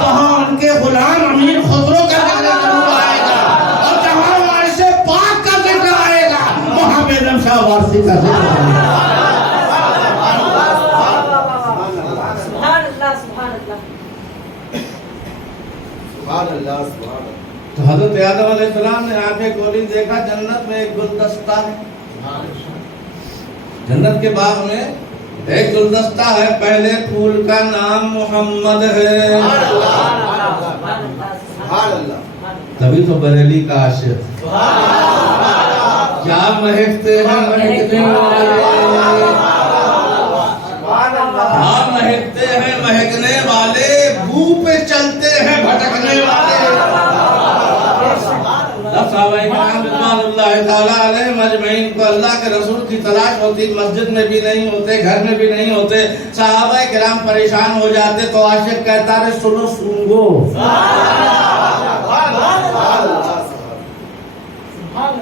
وہاں ان کے غلام امیر خسرو کا ذکر ضرور آئے گا، اور جہاں وارث پاک کا ذکر آئے گا، وہاں بیگم شاہ وارثی کا ذکر آئے گا۔ تو حضرت آدم علیہ السلام نے آنکھیں کھولی، دیکھا جنت میں ایک گلدستہ ہے، جنت کے باغ میں ایک گلدستہ ہے، پہلے پھول کا نام محمد ہے۔ تبھی تو بریلی کا عاشق کیا مہکتے ہیں مہکنے والے، کیا مہکتے ہیں مہکنے والے، بو پہ چلتے ہیں بھٹکنے والے۔ صحابہ کرام رضوان اللہ تعالیٰ علیہم اجمعین کو اللہ کے رسول کی تلاش ہوتی، مسجد میں بھی نہیں ہوتے، گھر میں بھی نہیں ہوتے، صحابہ کرام پریشان ہو جاتے تو عاشق کہتا ہے سنو سونگو،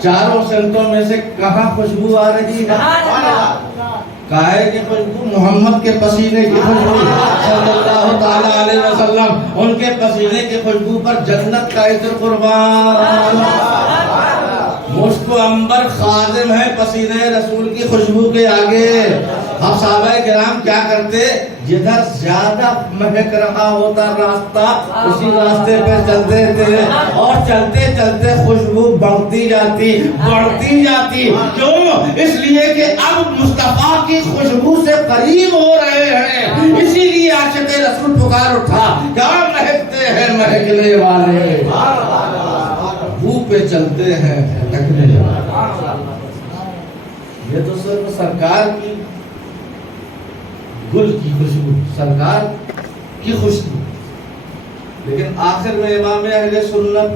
چاروں سنتوں میں سے کہاں خوشبو آ رہی ہے؟ کائے کی خوشبو، محمد کے پسینے کی خوشبو صلی اللہ تعالیٰ علیہ وسلم، ان کے پسینے کی خوشبو پر جنت کا عطر قربان، مشک و عنبر خادم ہے پسینے رسول کی خوشبو کے آگے۔ اب صحابہ کرام کیا کرتے، جدھر زیادہ مہک رہا ہوتا راستہ اسی راستے پہ چلتے تھے، اور چلتے چلتے خوشبو بڑھتی جاتی بڑھتی جاتی۔ کیوں؟ اس لیے کہ اب مصطفیٰ کی خوشبو سے قریب ہو رہے ہیں، اسی لیے عاشق رسول پکار اٹھا، کیا مہکتے ہیں مہکنے والے، بو پہ چلتے ہیں بھٹکنے والے۔ یہ تو صرف سرکار کی گل کی خوشبو، سرکار کی خوشبو، لیکن آخر میں امام اہل سنت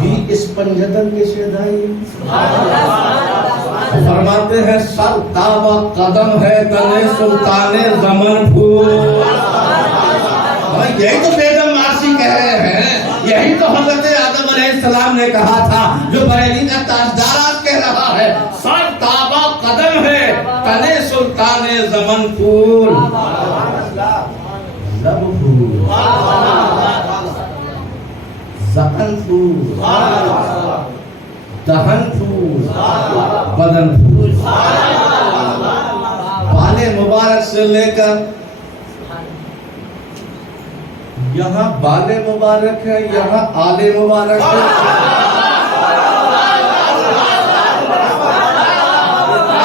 بھی اس پنجتن کے شہدائی فرماتے ہیں سر تابا قدم ہے تنے سلطان زمن پھول۔ یہی تو بیگم مارسی کہہ رہے ہیں، یہی تو حضرت آدم علیہ السلام نے کہا تھا، جو بریلی کا تاجدار آج کہہ رہا ہے، سر تابا قدم ہے تنے سلطان زمن پھول، لب پھول، زخن پھول، دہن پھول، بدن پھول۔ بالے مبارک سے لے کر یہاں بالے مبارک ہے، یہاں آلے مبارک ہے،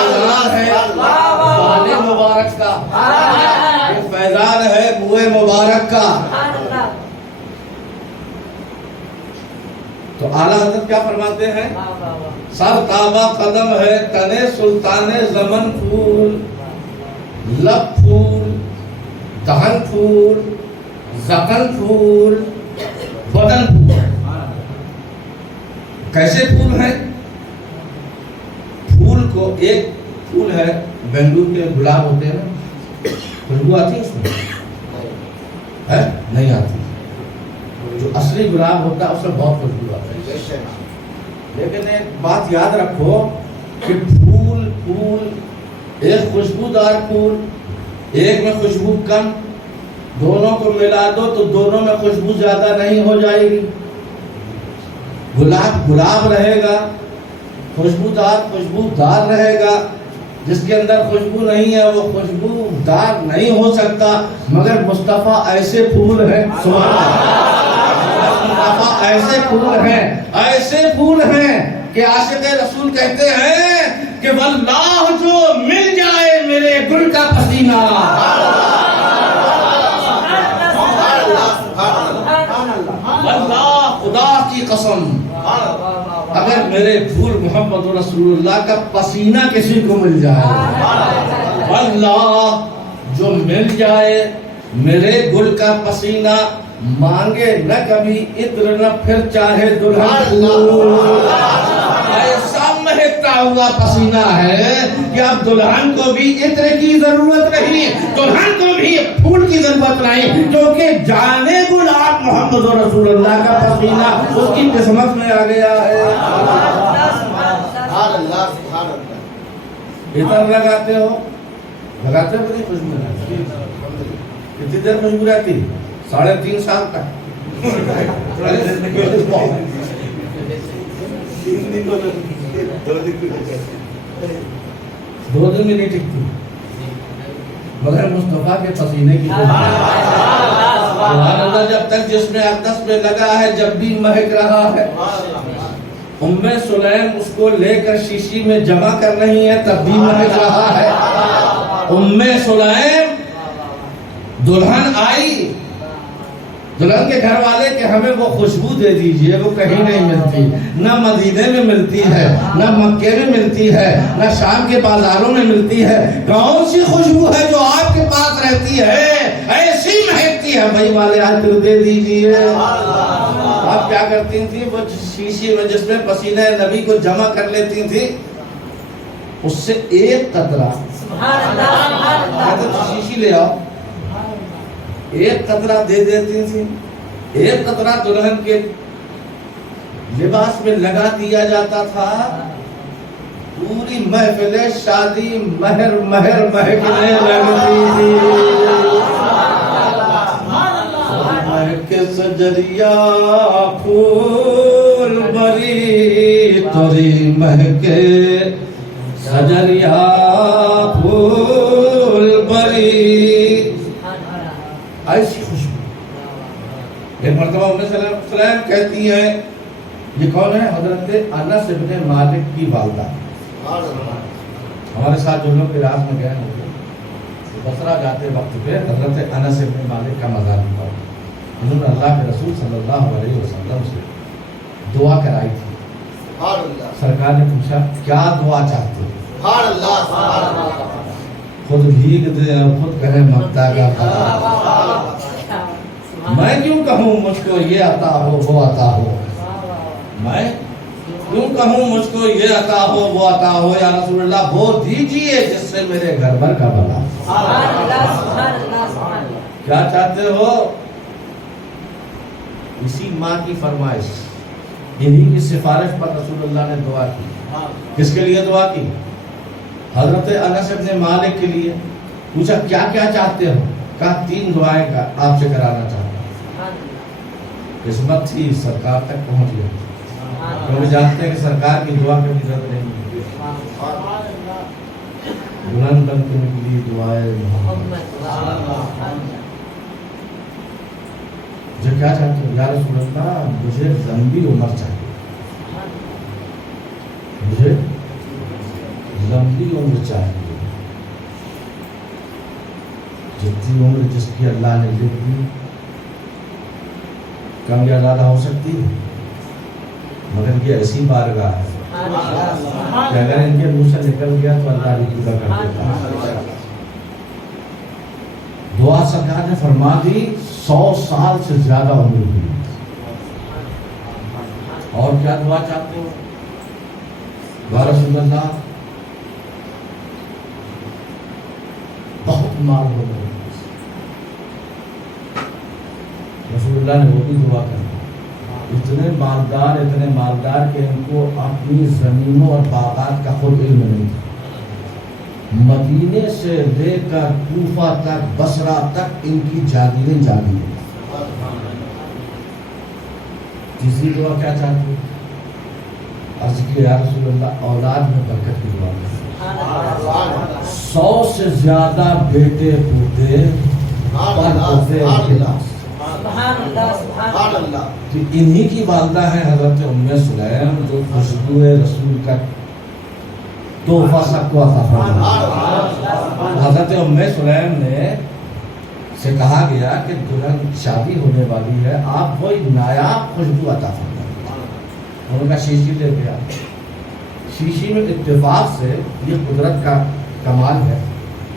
فیضان ہے بالے مبارک کا، فیضان ہے بوئے مبارک کا۔ تو اعلیٰ حضرت کیا فرماتے ہیں؟ سر تابہ قدم ہے تنے سلطان زمن پھول، لب پھول، دہن پھول، زخن پھول، بدن پھول۔ کیسے پھول ہیں؟ پھول کو ایک پھول ہے، بنگلور کے گلاب ہوتے ہیں نا، خوشبو آتی ہے اس میں؟ ہے نہیں آتی۔ جو اصلی گلاب ہوتا ہے اس میں بہت خوشبو آتی ہے۔ لیکن ایک بات یاد رکھو کہ پھول ایک خوشبودار پھول، ایک میں خوشبو کم، دونوں کو ملا دو تو دونوں میں خوشبو زیادہ نہیں ہو جائے گی۔ گلاب رہے گا، خوشبودار رہے گا، جس کے اندر خوشبو نہیں ہے وہ خوشبودار نہیں ہو سکتا۔ مگر مصطفیٰ ایسے پھول ہیں، مصطفیٰ ایسے پھول ہیں کہ عاشق رسول کہتے ہیں کہ واللہ جو مل جائے میرے گل کا پسینہ، واللہ خدا کی قسم اگر میرے پھول محمد رسول اللہ کا پسینہ کسی کو مل جائے، واللہ جو مل جائے میرے گل کا پسینہ، مانگے نہ کبھی عطر نہ پھر چاہے دلہن پھول۔ ایسا مہکتا ہوا پسینہ ہے کہ اب دلہن کو بھی عطر کی ضرورت نہیں، دلہن کو بھی پھول کی ضرورت نہیں، کیونکہ جانے گلاب محمد رسول اللہ کا پسینہ اس کی قسمت میں آ گیا ہے۔ عطر لگاتے ہو بڑی خوشبو رہتی، کتنی دیر خوشبو رہتی؟ 3.5 سال تک۔ 2 دن میں نہیں ٹکتی، مگر مصطفیٰ کے پسینے کی سبحان اللہ، جب تک جس میں اقدس میں لگا ہے جب بھی مہک رہا ہے۔ ام سلیم اس کو لے کر شیشی میں جمع کر رہی ہے تب بھی مہک رہا ہے۔ ام سلیم دلہن آئی، دلہن کے گھر والے کہ ہمیں وہ خوشبو دے دیجئے، وہ کہیں نہیں ملتی، نہ مدینے میں ملتی ہے، نہ مکے میں ملتی ہے، نہ شام کے بازاروں میں ملتی ہے۔ کون سی خوشبو ہے جو آپ کے پاس رہتی ہے، ایسی مہکتی ہے؟ بھائی والے آج پھر دے دیجئے۔ آپ کیا کرتی تھی؟ وہ شیشی میں جس میں پسینہ نبی کو جمع کر لیتی تھی، اس سے ایک قطرہ، شیشی لے آؤ، ایک قطرہ دے دیتی تھی، ایک قطرہ دلہن کے لباس میں لگا دیا جاتا تھا، پوری محفل شادی مہر مہکنے لگتی تھی۔ مہک سجریا پھول بری توری، مہک سجریا پھول بری، ایسی خوشبو۔ ایک مرتبہ ام سلیم کہتی ہیں، یہ کون ہے؟ حضرت انس ابن مالک کی والدہ۔ ہمارے ساتھ جو لوگ عراق میں گئے ہوتے بصرہ جاتے وقت پہ حضرت انس ابن مالک کا مزار ہوا، انہوں نے اللہ کے رسول صلی اللہ علیہ وسلم سے دعا کرائی تھی۔ سرکار نے پوچھا کیا دعا چاہتے ہو؟ خود بھیگ دے اور خود کہے ممتا کا خدا، میں کیوں کہوں مجھ کو یہ عطا ہو وہ عطا ہو، میں کیوں کہوں مجھ کو یہ عطا ہو وہ عطا ہو، یا رسول اللہ وہ دیجئے جس سے میرے گھر بھر کا بھلا۔ کیا چاہتے ہو؟ اسی ماں کی فرمائش، انہی کی سفارش پر رسول اللہ نے دعا کی۔ کس کے لیے دعا کی؟ حضرت انس ابن مالک کے لیے۔ پوچھا کیا کیا چاہتے ہو؟ کہا 3 دعائیں کا آپ سے کرانا چاہتا ہوں۔ قسمت تھی سرکار تک پہنچ گئی، کیونکہ جانتے ہیں کہ سرکار کی دعا کی ضرورت نہیں ہے۔ بلند بن کے نکلی دعائیں محمد۔ جو کیا چاہتے ہو؟ یا رسول اللہ مجھے لمبی عمر چاہیے، مجھے لمبی عمر چاہیے، جتنی عمر جس کی اللہ نے لکھ دی کم یا زیادہ ہو سکتی ہے، مگر یہ ایسی بارگاہ ہے کہ اگر ان کے منہ سے نکل گیا تو اللہ بھی پورا کر دیتا ہے. دعا سرکار نے فرما دی 100 سال سے زیادہ عمر ہوئی. اور کیا دعا چاہتے ہو؟ یا رسول اللہ بہت مال ہو گئے. رسول اللہ نے وہ بھی دعا کر اتنے مالدار کہ ان کو اپنی زمینوں اور باغات کا خود علم نہیں تھا. مدینے سے لے کر کوفہ تک بصرہ تک ان کی جاگیریں جاگی ہیں. تیسری دعا کیا چاہتے ہیں؟ عرض کی یا رسول اللہ اولاد میں برکت کی دعا کریں. 100 سے زیادہ بیٹے پوتے پر پوتے کہ انہی کی والدہ ہے حضرت ام سلیم جو خوشبو رسول کا تحفہ سب کو عطا فرمائی. حضرت ام سلیم نے سے کہا گیا کہ دلہن شادی ہونے والی ہے, آپ کوئی نایاب خوشبو عطا فرمائیں. انہوں کا شیشی لے گیا. شیشی میں اتفاق سے یہ قدرت کا کمال ہے,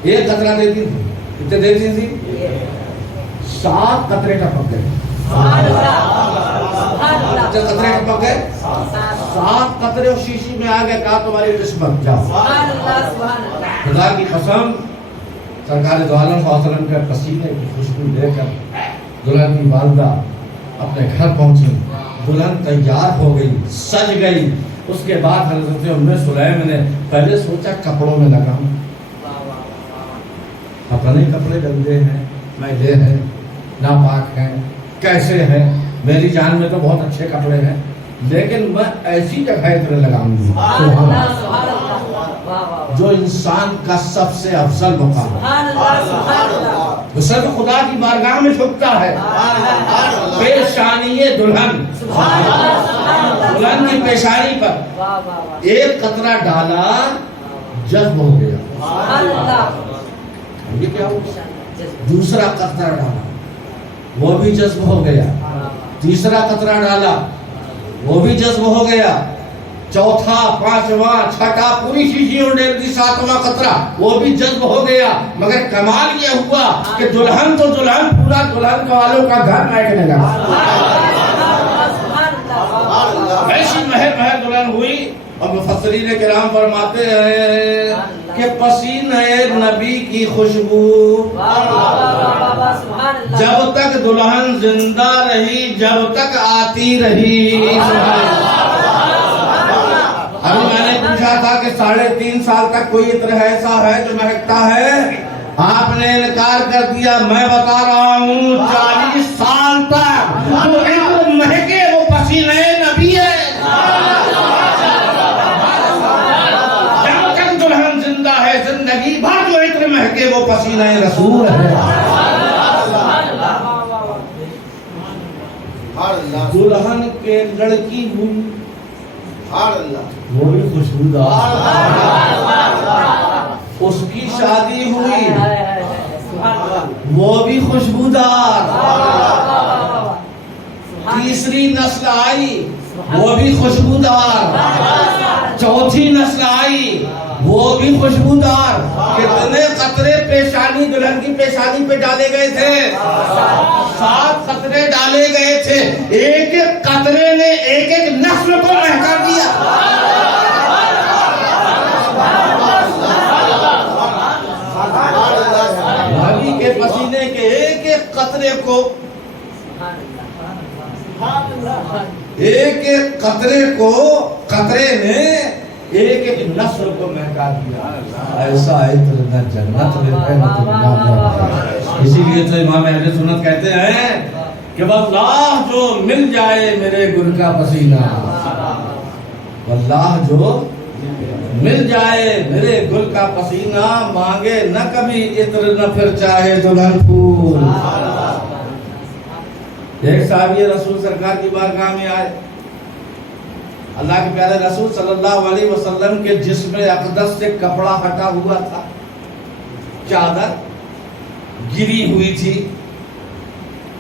ایک قطرہ دیتی تھی. کتنے دیتی تھی؟ 7 قطرے ٹپک گئے. قطرے ٹپک گئے 7 قطرے اور شیشی میں آ گئے. کہا تمہاری قسمت جاؤ. خدا کی قسم سرکار دو عالم صلی اللہ علیہ وسلم کے پسینے کی خوشبو لے کر دلہن کی والدہ اپنے گھر پہنچی. دلہن تیار ہو گئی, سج گئی. اس کے بعد حضرت ام سلیم نے پہلے سوچا کپڑوں میں لگاؤں, پتہ نہیں کپڑے گندے ہیں, میلے ہیں, ناپاک ہیں, کیسے ہیں. میری جان میں تو بہت اچھے کپڑے ہیں, لیکن میں ایسی جگہ اتنے لگاؤں گی جو انسان کا سب سے افضل مقام ہے. وہ صرف خدا کی بارگاہ میں جھکتا ہے. پیشانی دلہن, دلہن کی پیشانی پر ایک قطرہ ڈالا, جذب ہو گیا. یہ کیا ہو؟ دوسرا قطرہ ڈالا, وہ بھی جذب ہو گیا. تیسرا قطرہ ڈالا, وہ بھی جذب ہو گیا. چوتھا, پانچواں, چھٹا, پوری شیشی اور ڈیل دی. 7واں قطرہ وہ بھی جذب ہو گیا. مگر کمال یہ ہوا کہ دلہن تو دلہن, پورا دلہن والوں کا گھر مہکنے لگا. ایسی مہر دلہن ہوئی. اور مفسرین کرام فرماتے ہیں کہ پسینہ نبی کی خوشبو جب تک دلہن زندہ رہی, جب تک آتی رہی. ابھی میں نے پوچھا تھا کہ 3.5 سال تک کوئی عطر ایسا ہے جو مہکتا ہے, آپ نے انکار کر دیا. میں بتا رہا ہوں 40 سال تک جو عطر مہکے وہ پسینہ نبی ہے. زندگی بھر جو عطر مہکے وہ پسینہ رسول ہے. دلہن کے لڑکی ہوئی, وہ بھی خوشبودار. اس کی شادی ہوئی, وہ بھی خوشبودار. تیسری نسل آئی, وہ بھی خوشبودار. چوتھی نسل آئی, وہ بھی خوشبودار. کتنے قطرے پیشانی دلہن کی پیشانی پہ ڈالے گئے تھے؟ 7 قطرے ڈالے گئے تھے. ایک ایک قطرے نے ایک ایک نسل کو مہکا دیا. نبی کے پسینے کے ایک ایک قطرے کو, ایک ایک قطرے نے ایک ایک نسل کو مہکا دیا. ایسا عطر نہ جنت میں اسی لیے تو امام اہل سنت کہتے ہیں کہ واللہ جو مل جائے میرے گل کا پسینہ, واللہ جو مل جائے میرے گل کا پسینہ, مانگے نہ کبھی عطر نہ پھر چاہے دلہن پھول. ایک صحابی رسول سرکار کی بارگاہ میں آئے. اللہ کے پیارے رسول صلی اللہ علیہ وسلم کے جسم اقدس سے کپڑا ہٹا ہوا تھا, چادر گری ہوئی تھی.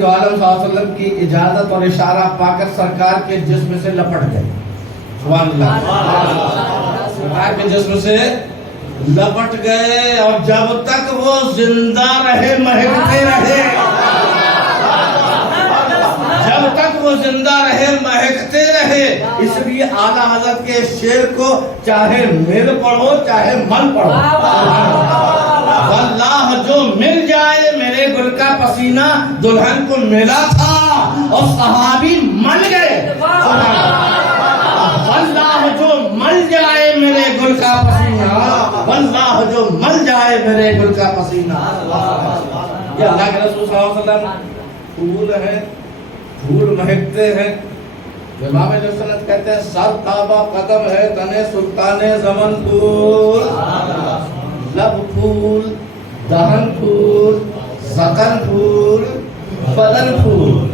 دو عالم صلی اللہ علیہ وسلم کی اجازت اور اشارہ پا کر سرکار کے جسم سے لپٹ گئے. سبحان اللہ. سرکار کے جسم سے لپٹ گئے اور جب تک وہ زندہ رہے مہکتے رہے. جب تک وہ زندہ رہے مہکتے رہے. اس لیے اعلیٰ حضرت کے شعر کو چاہے مل پڑھو چاہے مل پڑھو. واللہ جو مل جائے میرے گل کا پسینہ دلہن کو ملا تھا اور صحابی مل گئے. واللہ جو مل جائے میرے گل کا پسینہ, واللہ جو مل جائے میرے گل کا پسینہ. یہ اللہ کے رسول صلی اللہ علیہ وسلم پھول ہیں, پھول مہکتے ہیں. امام علیہ السلام کہتے ہیں سر تابہ قدم ہے تنے سلطان زمن پھول. لب پھول, دہن پھول, زکن پھول, بدن پھول.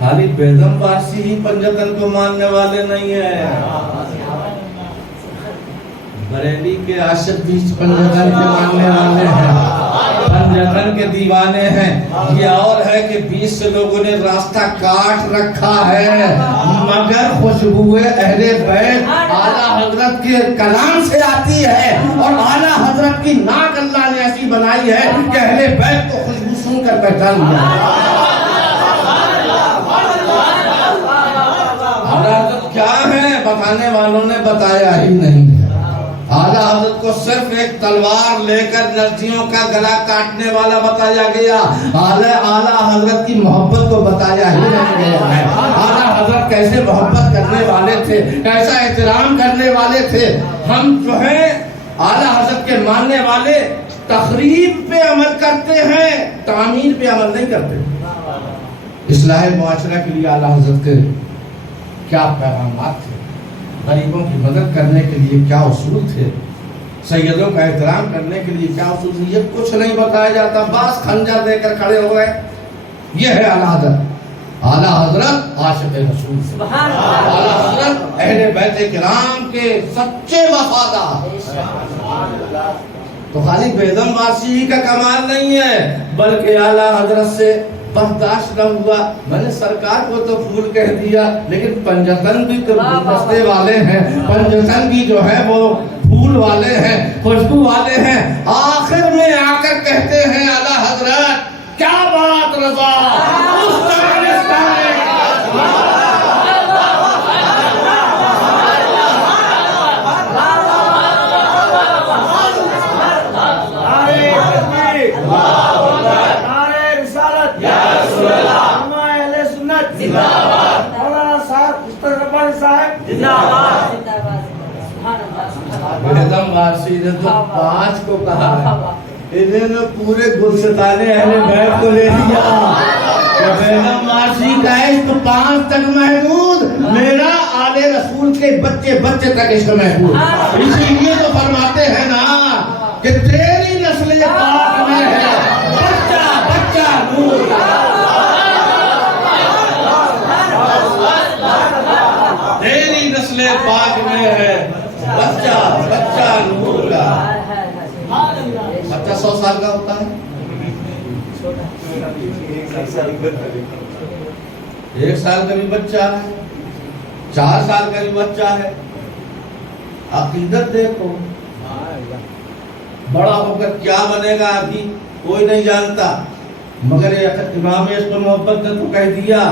خالی بیدم پارسی ہی پنجتن کو ماننے والے نہیں ہیں. بریلی کے عاشق بھی پنجتن کے ماننے والے ہیں, پنجتن کے دیوانے ہیں. یہ اور ہے کہ 20 سے لوگوں نے راستہ کاٹ رکھا ہے مگر خوشبو اہل بیت اعلیٰ حضرت کے کلام سے آتی ہے. اور اعلیٰ حضرت کی ناک اللہ نے ایسی بنائی ہے کہ اہل بیت کو خوشبو سن کر پہچان لیا. اعلیٰ حضرت کیا ہے بتانے والوں نے بتایا ہی نہیں. اعلیٰ حضرت کو صرف ایک تلوار لے کر نرسیوں کا گلا کاٹنے والا بتایا گیا. اعلیٰ حضرت کی محبت کو بتایا ہی نہیں گیا ہے. اعلیٰ حضرت کیسے محبت کرنے والے تھے, کیسا احترام کرنے والے تھے. ہم جو ہیں اعلیٰ حضرت کے ماننے والے تخریب پہ عمل کرتے ہیں, تعمیر پہ عمل نہیں کرتے. اصلاح معاشرہ کے لیے اعلیٰ حضرت کے کیا پیغامات تھے, غریبوں کی مدد کرنے کے لیے کیا اصول تھے, سیدوں کا احترام کرنے کے لیے کیا اصول تھے, یہ کچھ نہیں بتایا جاتا. بس خنجر دے کر کھڑے ہو گئے. یہ ہے اعلیٰ حضرت. اعلیٰ حضرت عاشق رسول, اعلیٰ حضرت اہل بیت کرام کے سچے وفادار. تو خالی بیدم وارسی ہی کا کمال نہیں ہے بلکہ اعلیٰ حضرت سے برداشت نہ ہوا. میں نے سرکار کو تو پھول کہہ دیا لیکن پنجتن بھی تو گلدستے والے ہیں, پنجتن بھی جو ہے وہ پھول والے ہیں, خوشبو والے ہیں. آخر میں آ کر کہتے ہیں اعلیٰ حضرت کیا بات رضا بیدم وارسی نے تو 5 کو کہا ہے, انہوں نے پورے گلستان اہل بیت کو لے لیا. بیدم وارسی کا عشق 5 تک محدود, میرا آل رسول کے بچے بچے تک عشق محدود. اسی لیے تو فرماتے ہیں نا کہ تیری نسل پاک میں ہے بچہ بچہ نور کا. تیری نسل پاک میں ہے بچہ بچہ نور کا. بچہ 100 سال کا ہوتا ہے, 1 سال کا بھی بچہ ہے, 4 سال کا بھی بچہ ہے. عقیدت دیکھو, بڑا ہو کر کیا بنے گا ابھی کوئی نہیں جانتا. مگر امام اس پر محبت نے تو کہہ دیا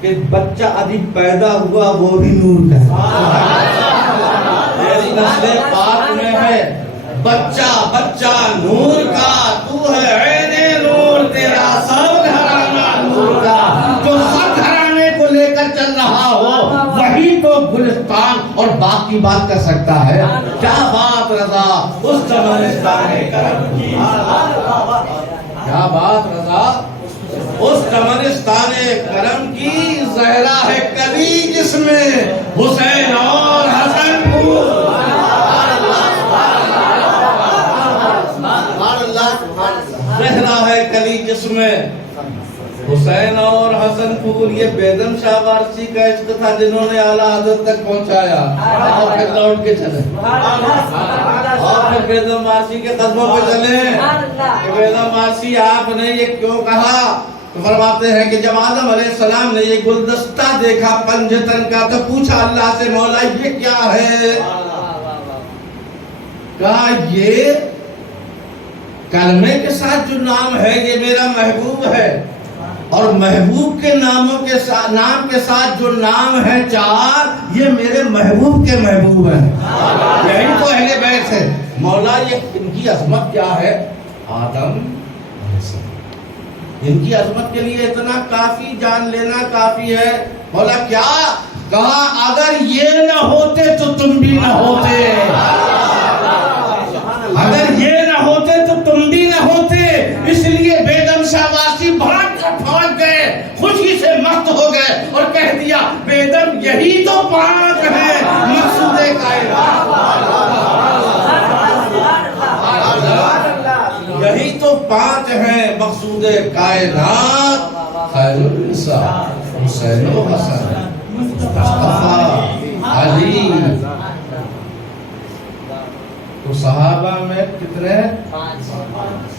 کہ بچہ ابھی پیدا ہوا وہ بھی نور کا ہے. تیری نسل پاک میں ہے بچہ بچہ نور کا. تو ہے عین نور, تیرا سب گھرانہ نور کا. جو سب گھرانے کو لے کر چل رہا ہو وہی تو گلستان اور باغ کی بات کر سکتا ہے. کیا بات رضا اس چمنستان کرم کی, کیا بات رضا اس چمنستان کرم کی. زہرا ہے کلی جس میں حسین اور حسن کو. زہرا ہے کلی جس میں حسین اور حسن پھول یہ بیگم شاہ وارسی کا عشق تھا جنہوں نے اعلیٰ حضرت تک پہنچایا اور پھر لوٹ کے چلے اور پھر بیگم وارسی کے قدموں پہ چلے کہ بیگم وارسی آپ نے یہ کیوں کہا؟ تو فرماتے ہیں کہ جب آدم علیہ السلام نے یہ گلدستہ دیکھا پنجتن کا تو پوچھا اللہ سے مولا یہ کیا ہے؟ کہا یہ کلمے کے ساتھ جو نام ہے یہ میرا محبوب ہے، اور محبوب کے نام کے ساتھ جو نام ہے چار یہ میرے محبوب کے محبوب ہیں، یہی تو اہل بیت ہے۔ مولا یہ ان کی عظمت کیا ہے؟ آدم ان کی عظمت کے لیے اتنا کافی، جان لینا کافی ہے۔ مولا کیا؟ کہا اگر یہ نہ ہوتے تو تم بھی نہ ہوتے، اگر یہ نہ ہوتے تو تم بھی نہ ہوتے، اس لیے بیگم شاہ وارسی بھاگ گئے، خوشی سے مست ہو گئے اور کہہ دیا بیگم یہی تو پانچ ہے مقصود کائنات، یہی تو پانچ ہیں مقصود کائنات، خیر النساء حسین و حسن مصطفیٰ علی۔ تو صحابہ میں کتنے ہیں؟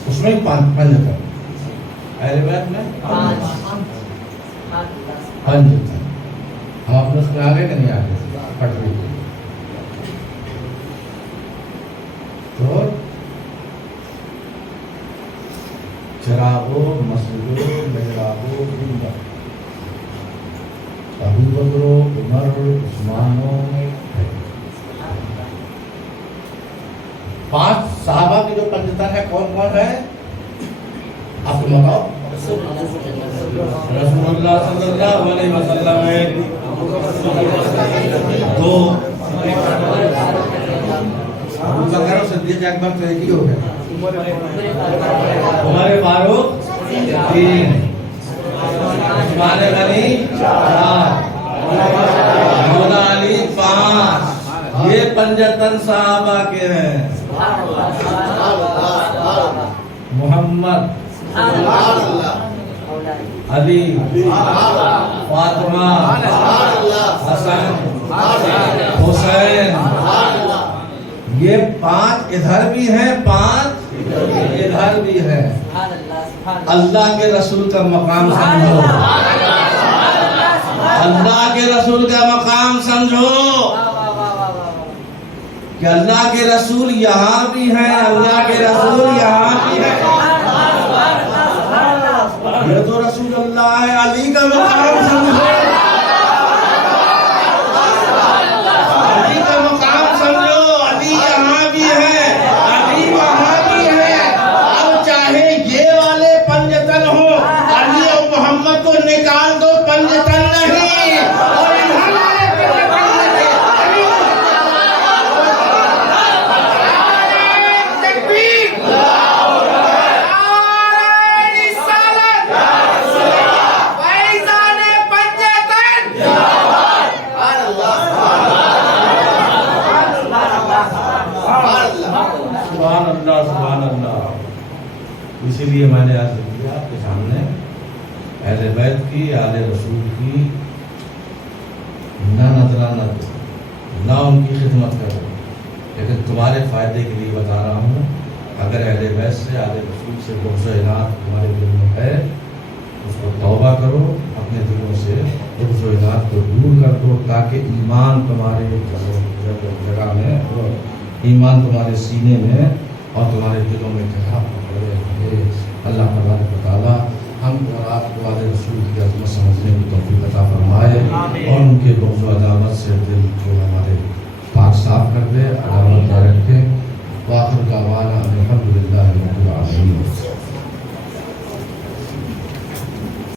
اس میں پانچ تھے، اہل بیت میں پانچ تھے۔ ہم اپنے اس میں آگے کہ نہیں آگے پٹری کے؟ تو چراغو مسجدو محرابو گنبد، ابو بکر عمر عثمانو، پانچ صحابہ کی جو پنجتن ہے کون کون ہے؟ آپ کو بتاؤ۔ رسول اللہ صلی اللہ علیہ وسلم ہے، دو ابو بکر اور صدیق اکبر تو ایک ہی ہو گیا، عمر فاروق تین، عثمان غنی چار، مولا علی پانچ، یہ پنجتن صحابہ کے ہیں۔ محمد، علی، فاطمہ، حسن، حسین، یہ پانچ ادھر بھی ہیں، پانچ ادھر بھی ہیں۔ اللہ کے رسول کا مقام سمجھو، اللہ کے رسول کا مقام سمجھو کہ اللہ کے رسول یہاں بھی ہیں، اللہ کے رسول یہاں بھی ہیں۔ یہ تو رسول اللہ ہے، علی کا مقام سمجھو، علی کا مقام سمجھو، علی یہاں بھی ہے، علی وہاں بھی ہے۔ اب چاہے یہ والے پنجتن ہو، علی اور محمد کو نکال دو، پنجتن نہیں، اور انہوں نے سبحان اللہ۔ اسی لیے میں نے آج کیا آپ کے سامنے اہل بیت کی، آل رسول کی نہ نظرانہ دو، نہ ان کی خدمت کرو، لیکن تمہارے فائدے کے لیے بتا رہا ہوں۔ اگر اہل بیت سے، آل رسول سے بغض و عناد تمہارے دل میں ہے، اس کو توبہ کرو، اپنے دلوں سے بغض و عناد کو دور کر دو، تاکہ ایمان تمہارے جگہ میں، ایمان تمہارے سینے میں اور تمہارے دلوں میں جگہ پکڑے رہے۔ اللہ تبارک و تعالیٰ ہم اور آپ کو آل رسول کی عظمت سمجھنے کی توفیق عطا فرمائے، اور ان کے بغض و عداوت سے دل کو ہمارے پاک صاف کر دے، عداوت نہ رکھے۔ وآخر دعوانا الحمد